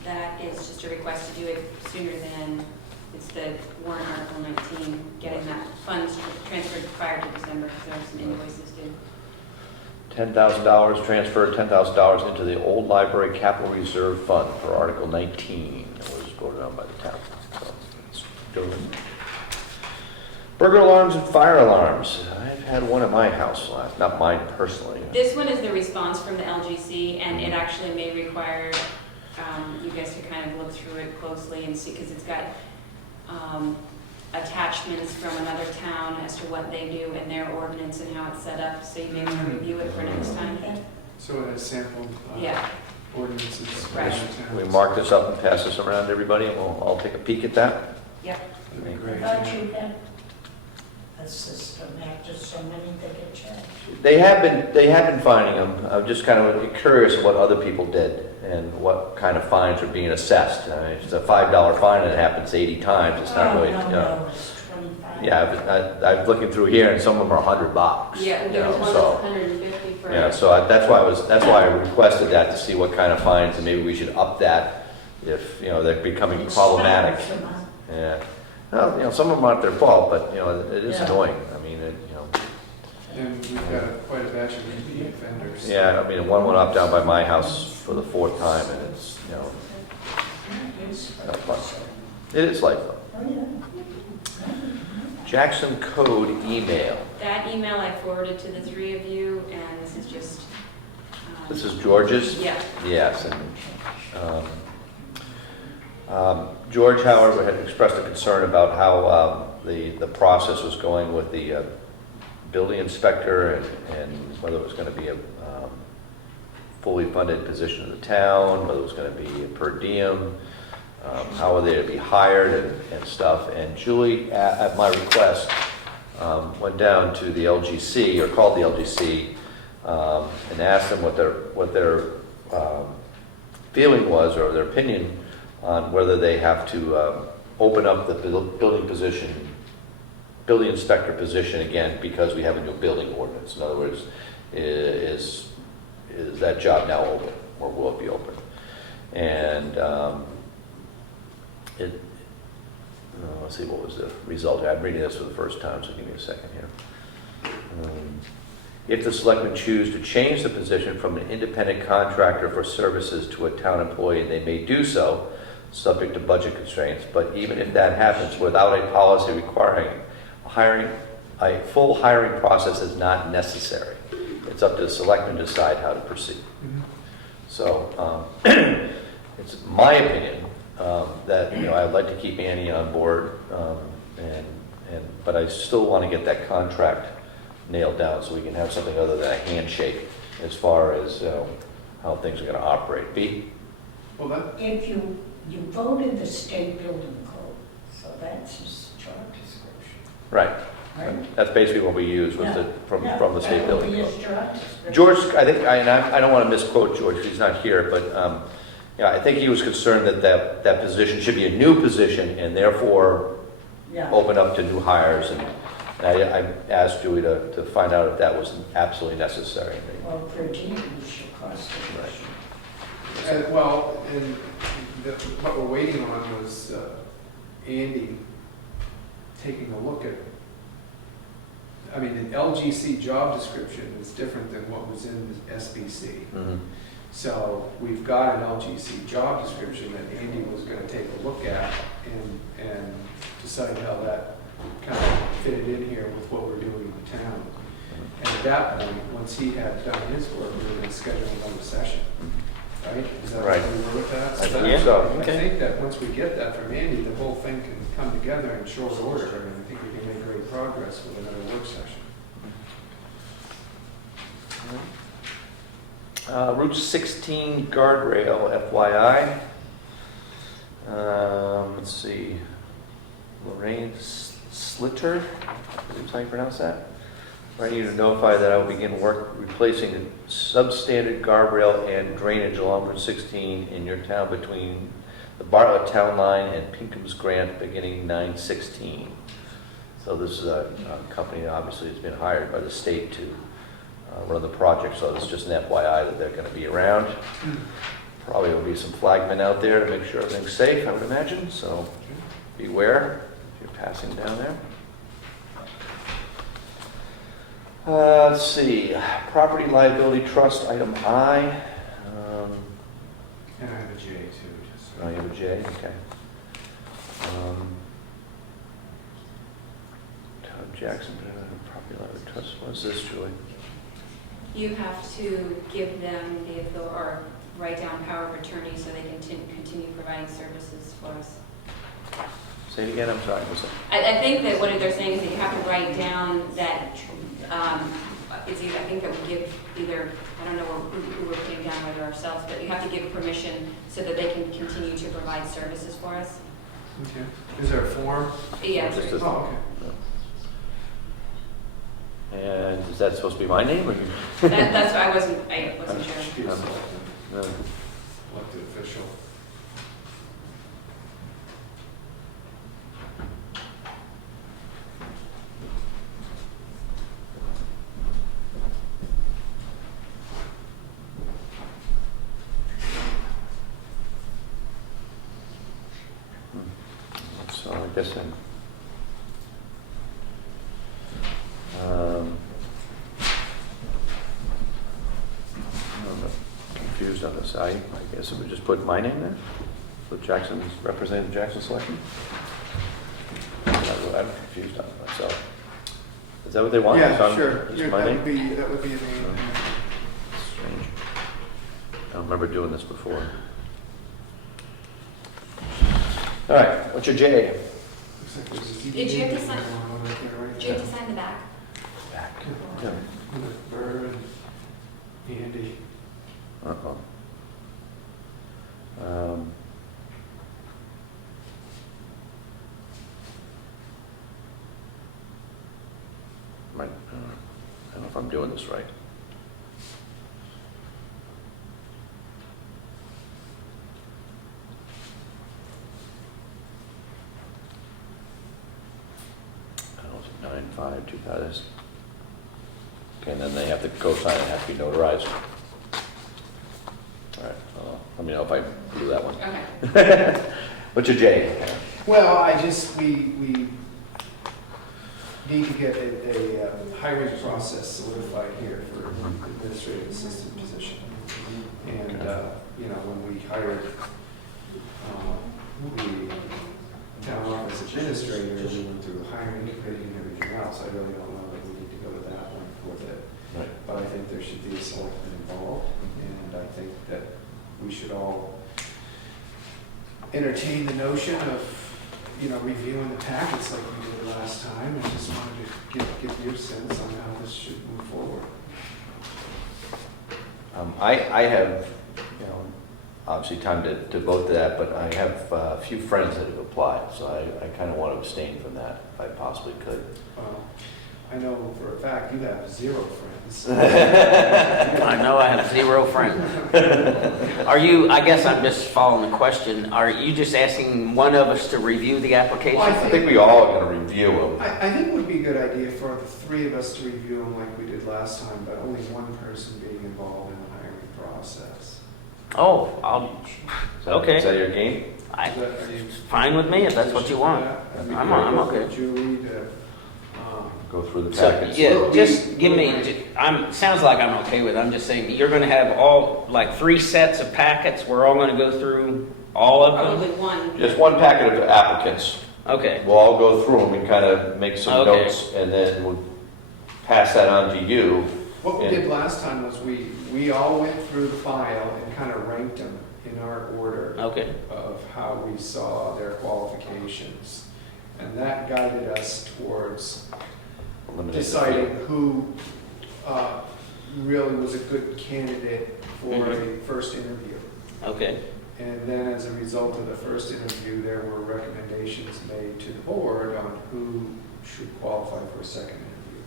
That is just a request to do it sooner than, it's the warrant article 19, getting that funds transferred prior to December, because there are some invoices due. $10,000 transferred, $10,000 into the old library capital reserve fund for Article 19. It was voted on by the town. So let's go. Burglar alarms and fire alarms. I've had one at my house, not mine personally. This one is the response from the LGC, and it actually may require you guys to kind of look through it closely and see, because it's got attachments from another town as to what they do in their ordinance and how it's set up, so you may want to review it for next time. So it has sample Yeah, ordinances. Right. We mark this up and pass this around to everybody, and we'll all take a peek at that. yep. That'd be great. Thought you had a system after so many they get charged. They have been finding them. I'm just kind of curious what other people did and what kind of fines are being assessed. If it's a $5 fine and it happens 80 times, it's not really, No, it's 25. Yeah, I'm looking through here and some of them are $100. Yeah, you there was know, one so- that's 150 for. Yeah, so that's why I requested that, to see what kind of fines, and maybe we should up that if, they're becoming It's problematic. $7 a month. Yeah. Well, some of them aren't their fault, but, it is Yeah. annoying. I mean, And we've got quite a batch of repeat offenders. Yeah, I mean, one went up down by my house for the 4th time, and it's, not fun. It is like fun. Jackson Code email. That email I forwarded to the three of you, and this is just. This is George's? Yeah. Yes, and George, however, had expressed a concern about how the process was going with the building inspector and whether it was going to be a fully funded position in the town, whether it was going to be a per diem, how were they to be hired and stuff. And Julie, at my request, went down to the LGC, or called the LGC, and asked them what their feeling was, or their opinion on whether they have to open up the building inspector position again because we have a new building ordinance. In other words, is that job now open, or will it be open? And let's see, what was the result? I'm reading this for the first time, so give me a second here. If the selectmen choose to change the position from an independent contractor for services to a town employee, they may do so, subject to budget constraints. But even if that happens without a policy requiring a full hiring process is not necessary. It's up to the selectmen to decide how to proceed. So it's my opinion that I'd like to keep Annie on board, but I still want to get that contract nailed down so we can have something other than a handshake as far as how things are going to operate. B? Well, that, If you voted the state building code, so that's his job description, Right. right? That's basically what we use with from the state building That would be code. his job description. George, I think, and I don't want to misquote George, because he's not here, but I think he was concerned that position should be a new position and therefore Yeah. open up to new hires. And I asked Julie to find out if that was absolutely necessary. Well, per diem should cost a Right. and what we're waiting on was Andy taking a look at, I mean, the LGC job description is different than what was in the SBC. Mhm. So we've got an LGC job description that Andy was going to take a look at and decide how that kind of fitted in here with what we're doing in the town. And at that point, once he had done his work, we were going to schedule another session, right? Is that Right. where we were with that? I think that's- so. I think that once we get that from Andy, the whole thing can come together in short order, and I think we can make great progress with another work session. Route 16 guardrail, FYI. Let's see. Lorraine Slitter, is how you pronounce that? I need to notify that I will begin work replacing the substandard guardrail and drainage along Route 16 in your town between the Bartlett Town Line and Pinkham's Grant beginning 9/16. So this is a company that obviously has been hired by the state to run the project, so it's just an FYI that they're going to be around. Probably will be some flagmen out there to make sure everything's safe, I would imagine, so beware if you're passing down there. Let's see, property liability trust, item I. And I have a J too, just. Oh, you have a J, okay. Town of Jackson, property liability trust, what's this, Julie? You have to give them the authority, or write down power of attorney so they can continue providing services for us. Say it again, I'm sorry, what's that? I think that what they're saying is that you have to write down that, it's either, I think that we give either, I don't know who we're putting down, whether ourselves, but you have to give permission so that they can continue to provide services for us. Okay. Is there a form? Yeah. Just a- Oh, okay. And is that supposed to be my name, or you? That's why I wasn't sure. Excuse me. No. Elected official. So I guess guess we just put my name there? Put Jackson's, Representative Jackson Selectmen? I'm confused on it myself. Is that what they want? Yeah, So I'm- sure. Just Yeah, my name? that would be a name. Strange. I don't remember doing this before. All right, what's your J? Looks like there's a Did you have to ZBA sign- going on right there, right? Do you have to sign the back? Back. Yeah. With Bird and Andy. Uh-oh. I don't know if I'm doing this right. I don't know, 9/5/2000. Okay, and then they have to co-sign and have to be notarized. All right, well, let me know if I do that one. Okay. What's your J? Well, we need to get a hiring process solidified here for administrative assistant position. And, you know, when we hired the town office administrator, we went through the hiring committee and everything else. I really don't know that we need to go to that one for that. Right. But I think there should be a selectman involved, and I think that we should all entertain the notion of, you know, reviewing the packets like we did last time, and just wanted to give your sense on how this should move forward. I have, you know, obviously time to vote to that, but I have a few friends that have applied, so I kind of want to abstain from that if I possibly could. I know for a fact you have 0 friends. I know I have 0 friends. Are you, I guess I'm just following the question, are you just asking one of us to review the application? Well, I think we all are going to review them. I think it would be a good idea for the 3 of us to review them like we did last time, but only one person being involved in the hiring process. Oh, I'll, okay. Is that your game? I, Is that- are you- fine with me if that's what you want. That'd be I'm great. okay. Julie to, Go through the So, packets. yeah, just give me, sounds like I'm okay with it. I'm just saying, you're gonna have all, like 3 sets of packets, we're all gonna go through all of Probably them? one. Just one packet of applicants. Okay, We'll all go through them and kind of make some Okay. notes, and then we'll pass that on to you. what we Yeah. did last time was we all went through the file and kind of ranked them in our order okay, of how we saw their qualifications. And that guided us towards Eliminate the deciding field. who really was a good candidate for Mhm. a first interview. okay, And then as a result of the first interview, there were recommendations made to the board on who should qualify for a second interview.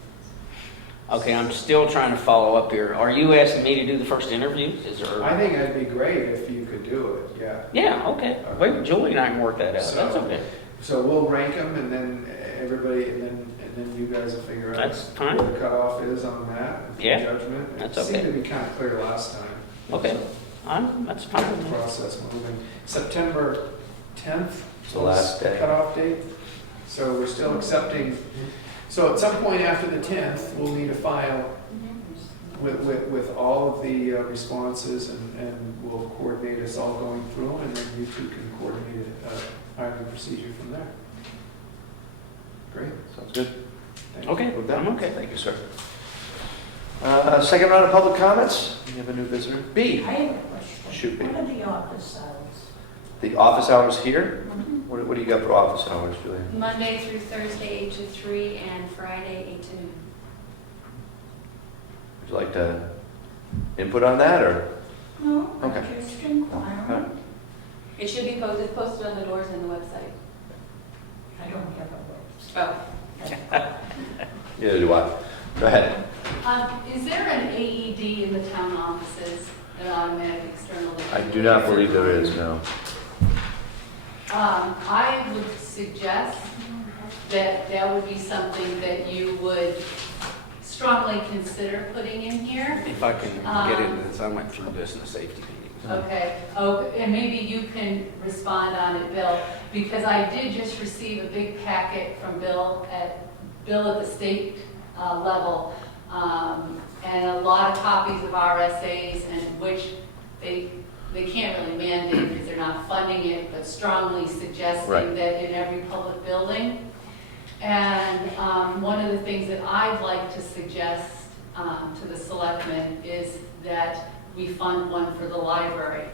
okay, I'm still trying to follow up here. Are you asking me to do the first interview? Is there? I think that'd be great if you could do it, yeah. Yeah, okay. Wait, Julie and I can work that out. That's So- okay. So we'll rank them and then everybody, and then you guys will figure out That's fine. what the cutoff is on that. and Yeah, Judgment. that's It seemed okay. to be kind of clear last time. Okay. So, That's fine with the me. process moving. September 10th It's the last day. cutoff date. So we're still accepting, so at some point after the 10th, we'll need a file with all of the responses, and we'll coordinate us all going through them, and then you two can coordinate a hiring procedure from there. Great. Sounds good. Thank you. Okay, With that? I'm okay. Thank you, sir. Second round of public comments. We have a new visitor. B. I have a question. Shoot me. What are the office hours? The office hours here? What do you got for office hours, Julia? Monday through Thursday, 8 to 3, and Friday, 8 to noon. Would you like to input on that, or? No, I'm Okay. just inquiring. It should be posted on the doors and the website. I don't have a website. Oh. Neither do I. Go ahead. Is there an AED in the town offices, an automatic external? I do not believe there is, no. I would suggest that that would be something that you would strongly consider putting in here. If I can get into this, I went through business safety meetings. Okay, oh, and maybe you can respond on it, Bill, because I did just receive a big packet from Bill at the state level, and a lot of copies of RSAs, and which they they can't really mandate because they're not funding it, but strongly suggesting Right. that in every public building. And one of the things that I'd like to suggest to the selectmen is that we fund one for the library.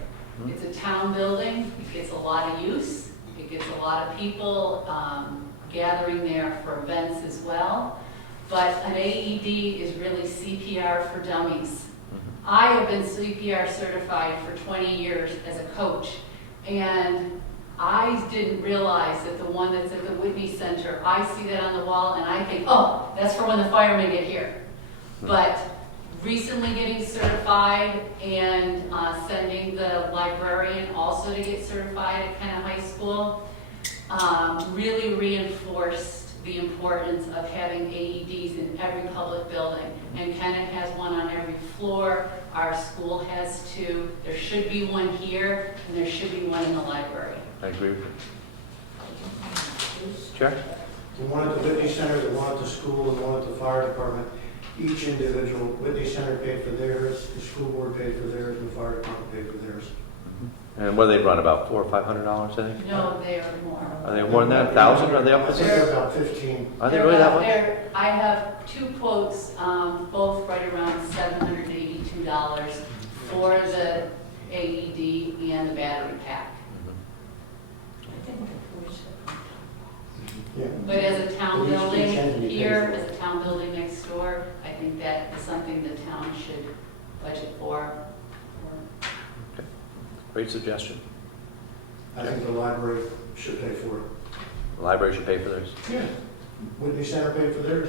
It's a town building, it gets a lot of use, it gets a lot of people gathering there for events as well. But an AED is really CPR for dummies. I have been CPR certified for 20 years as a coach, and I didn't realize that the one that's at the Whitney Center, I see that on the wall and I think, oh, that's for when the firemen get here. But recently getting certified and sending the librarian also to get certified at Kennet High School really reinforced the importance of having AEDs in every public building. And Kennet has one on every floor. Our school has two. There should be one here, and there should be one in the library. I agree with you. Chair? The one at the Whitney Center, the one at the school, and the one at the fire department, each individual, Whitney Center paid for theirs, the school board paid for theirs, and the fire department paid for theirs. And what do they run, about $400 or $500, I think? No, they are more. Are they more than that, 1,000? Are they up I to think there? they're about 15. Are they really that much? I have two quotes, both right around $782 for the AED and the battery pack. I think the police have- Yeah. But as a town Each building entity here, pays for as a town building next door, I think that is something the town should budget for. Great suggestion. I think the library should pay for it. The library should pay for theirs. Yeah. Whitney Center paid for theirs.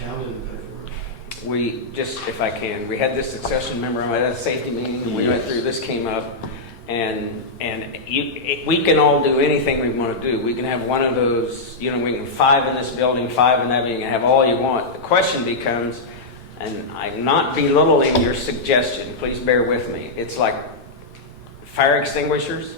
Town didn't pay for it. We just, if I can, we had this succession memorandum at a safety meeting, and we went through, this came up, and we can all do anything we want to do. We can have one of those, we can 5 in this building, 5 in that building, and have all you want. The question becomes, and I'm not belittling your suggestion, please bear with me, it's like fire extinguishers.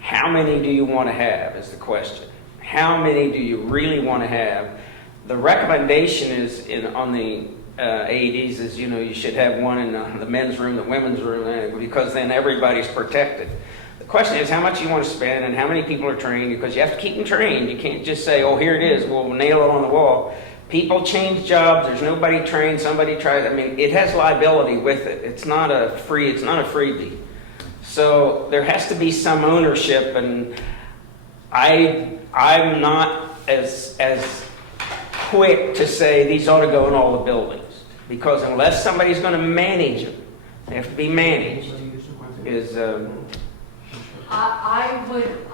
How many do you want to have is the question. How many do you really want to have? The recommendation is on the AEDs is, you should have one in the men's room, the women's room, because then everybody's protected. The question is how much you want to spend and how many people are trained, because you have to keep them trained. You can't just say, oh, here it is, we'll nail it on the wall. People change jobs, there's nobody trained, somebody tries, it has liability with it. It's not a freebie. So there has to be some ownership, and I'm not as quick to say these ought to go in all the buildings, because unless somebody's going to manage them, they have to be managed. I would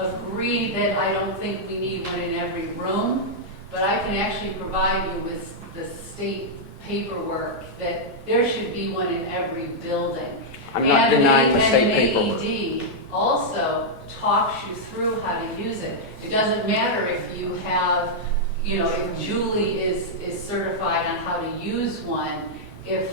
agree that I don't think we need one in every room, but I can actually provide you with the state paperwork that there should be one in every building. I'm not denying the state paperwork. And an AED also talks you through how to use it. It doesn't matter if you have, if Julie is certified on how to use one, if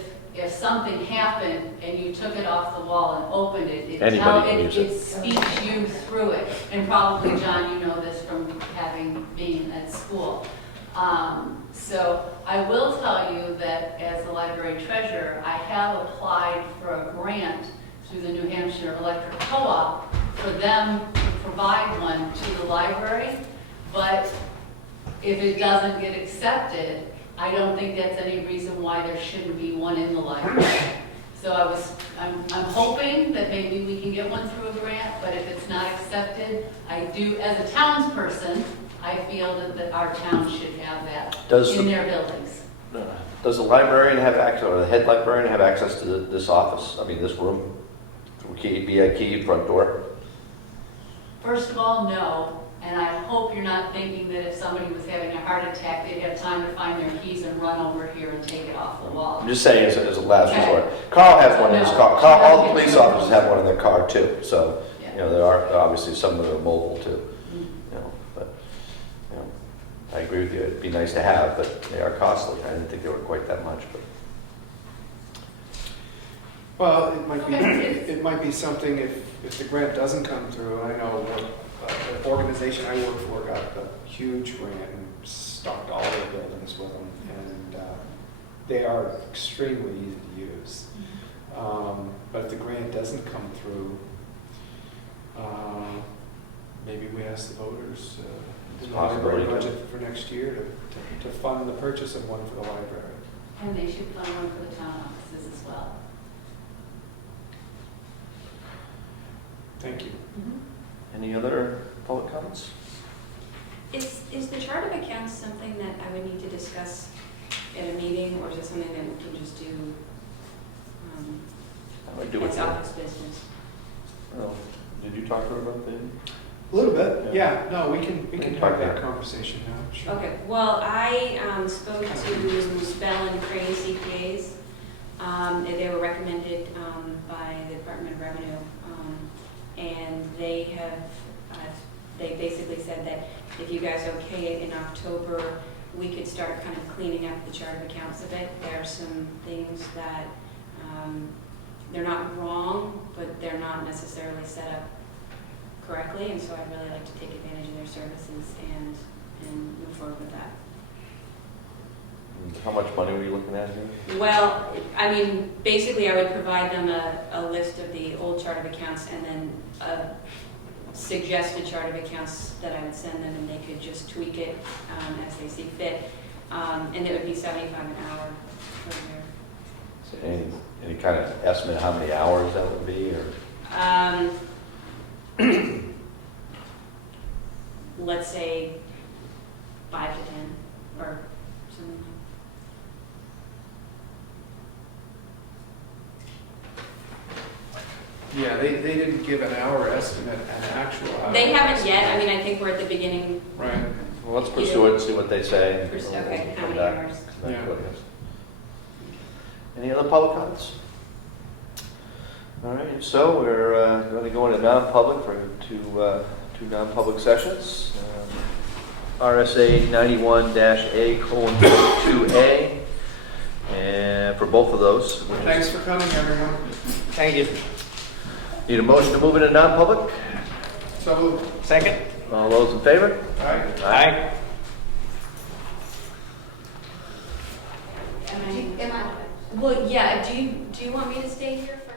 something happened and you took it off the wall and opened it, it speaks you through it. And probably, John, you know this from having been at school. So I will tell you that as the library treasurer, I have applied for a grant through the New Hampshire Electric Co-op for them to provide one to the library. But if it doesn't get accepted, I don't think that's any reason why there shouldn't be one in the library. So I'm hoping that maybe we can get one through a grant, but if it's not accepted, I do, as a townsperson, I feel that our town should have that in their buildings. Does the librarian have access, or the head librarian have access to this office, this room? Be a key front door? First of all, no. And I hope you're not thinking that if somebody was having a heart attack, they'd have time to find their keys and run over here and take it off the wall. I'm just saying as a last resort. Carl has one in his car. All the police officers have one in their car too. So, there are obviously some that are mobile too. I agree with you. It'd be nice to have, but they are costly. I didn't think they were quite that much. But Well, it might be something if the grant doesn't come through. I know the organization I work for got a huge grant and stocked all their buildings with them, and they are extremely easy to use. But if the grant doesn't come through, maybe we ask the voters It's in a the library possibility. budget for next year to fund the purchase of one for the library. And they should fund one for the town offices as well. Thank you. Any other public comments? Is the chart of accounts something that I would need to discuss at a meeting, or is it something that we can just do I would do it. as office business? Well, did you talk to her about that? A little bit, yeah. No, we can can have talk that there. conversation now. Sure. Okay, well, I spoke to Bell and Crane CPAs. And they were recommended by the Department of Revenue. And they have, they basically said that if you guys okay it in October, we could start kind of cleaning up the chart of accounts a bit. There are some things that, they're not wrong, but they're not necessarily set up correctly, and so I'd really like to take advantage of their services and move forward with that. How much money were you looking at here? Well, I mean, basically I would provide them a list of the old chart of accounts and then a suggested chart of accounts that I would send them, and they could just tweak it as they see fit. And it would be $75 an hour per year. So any kind of estimate how many hours that would be, or? Let's say 5 to 10 or something like that. Yeah, they didn't give an hour estimate, an actual hour. They haven't yet. I mean, I think we're at the beginning. Right. Well, let's pursue it and see what they say. Okay, how Come many back- hours? come back to Yeah. it, yes. Any other public comments? All right, if so, we're going to go into non-public for two non-public sessions. RSA 91-A:2A, and for both of those. Thanks for coming, everyone. Thank you. Need a motion to move into non-public? So moved. Second? All those in favor? All right. Aye. Well, yeah, do you want me to stay here for?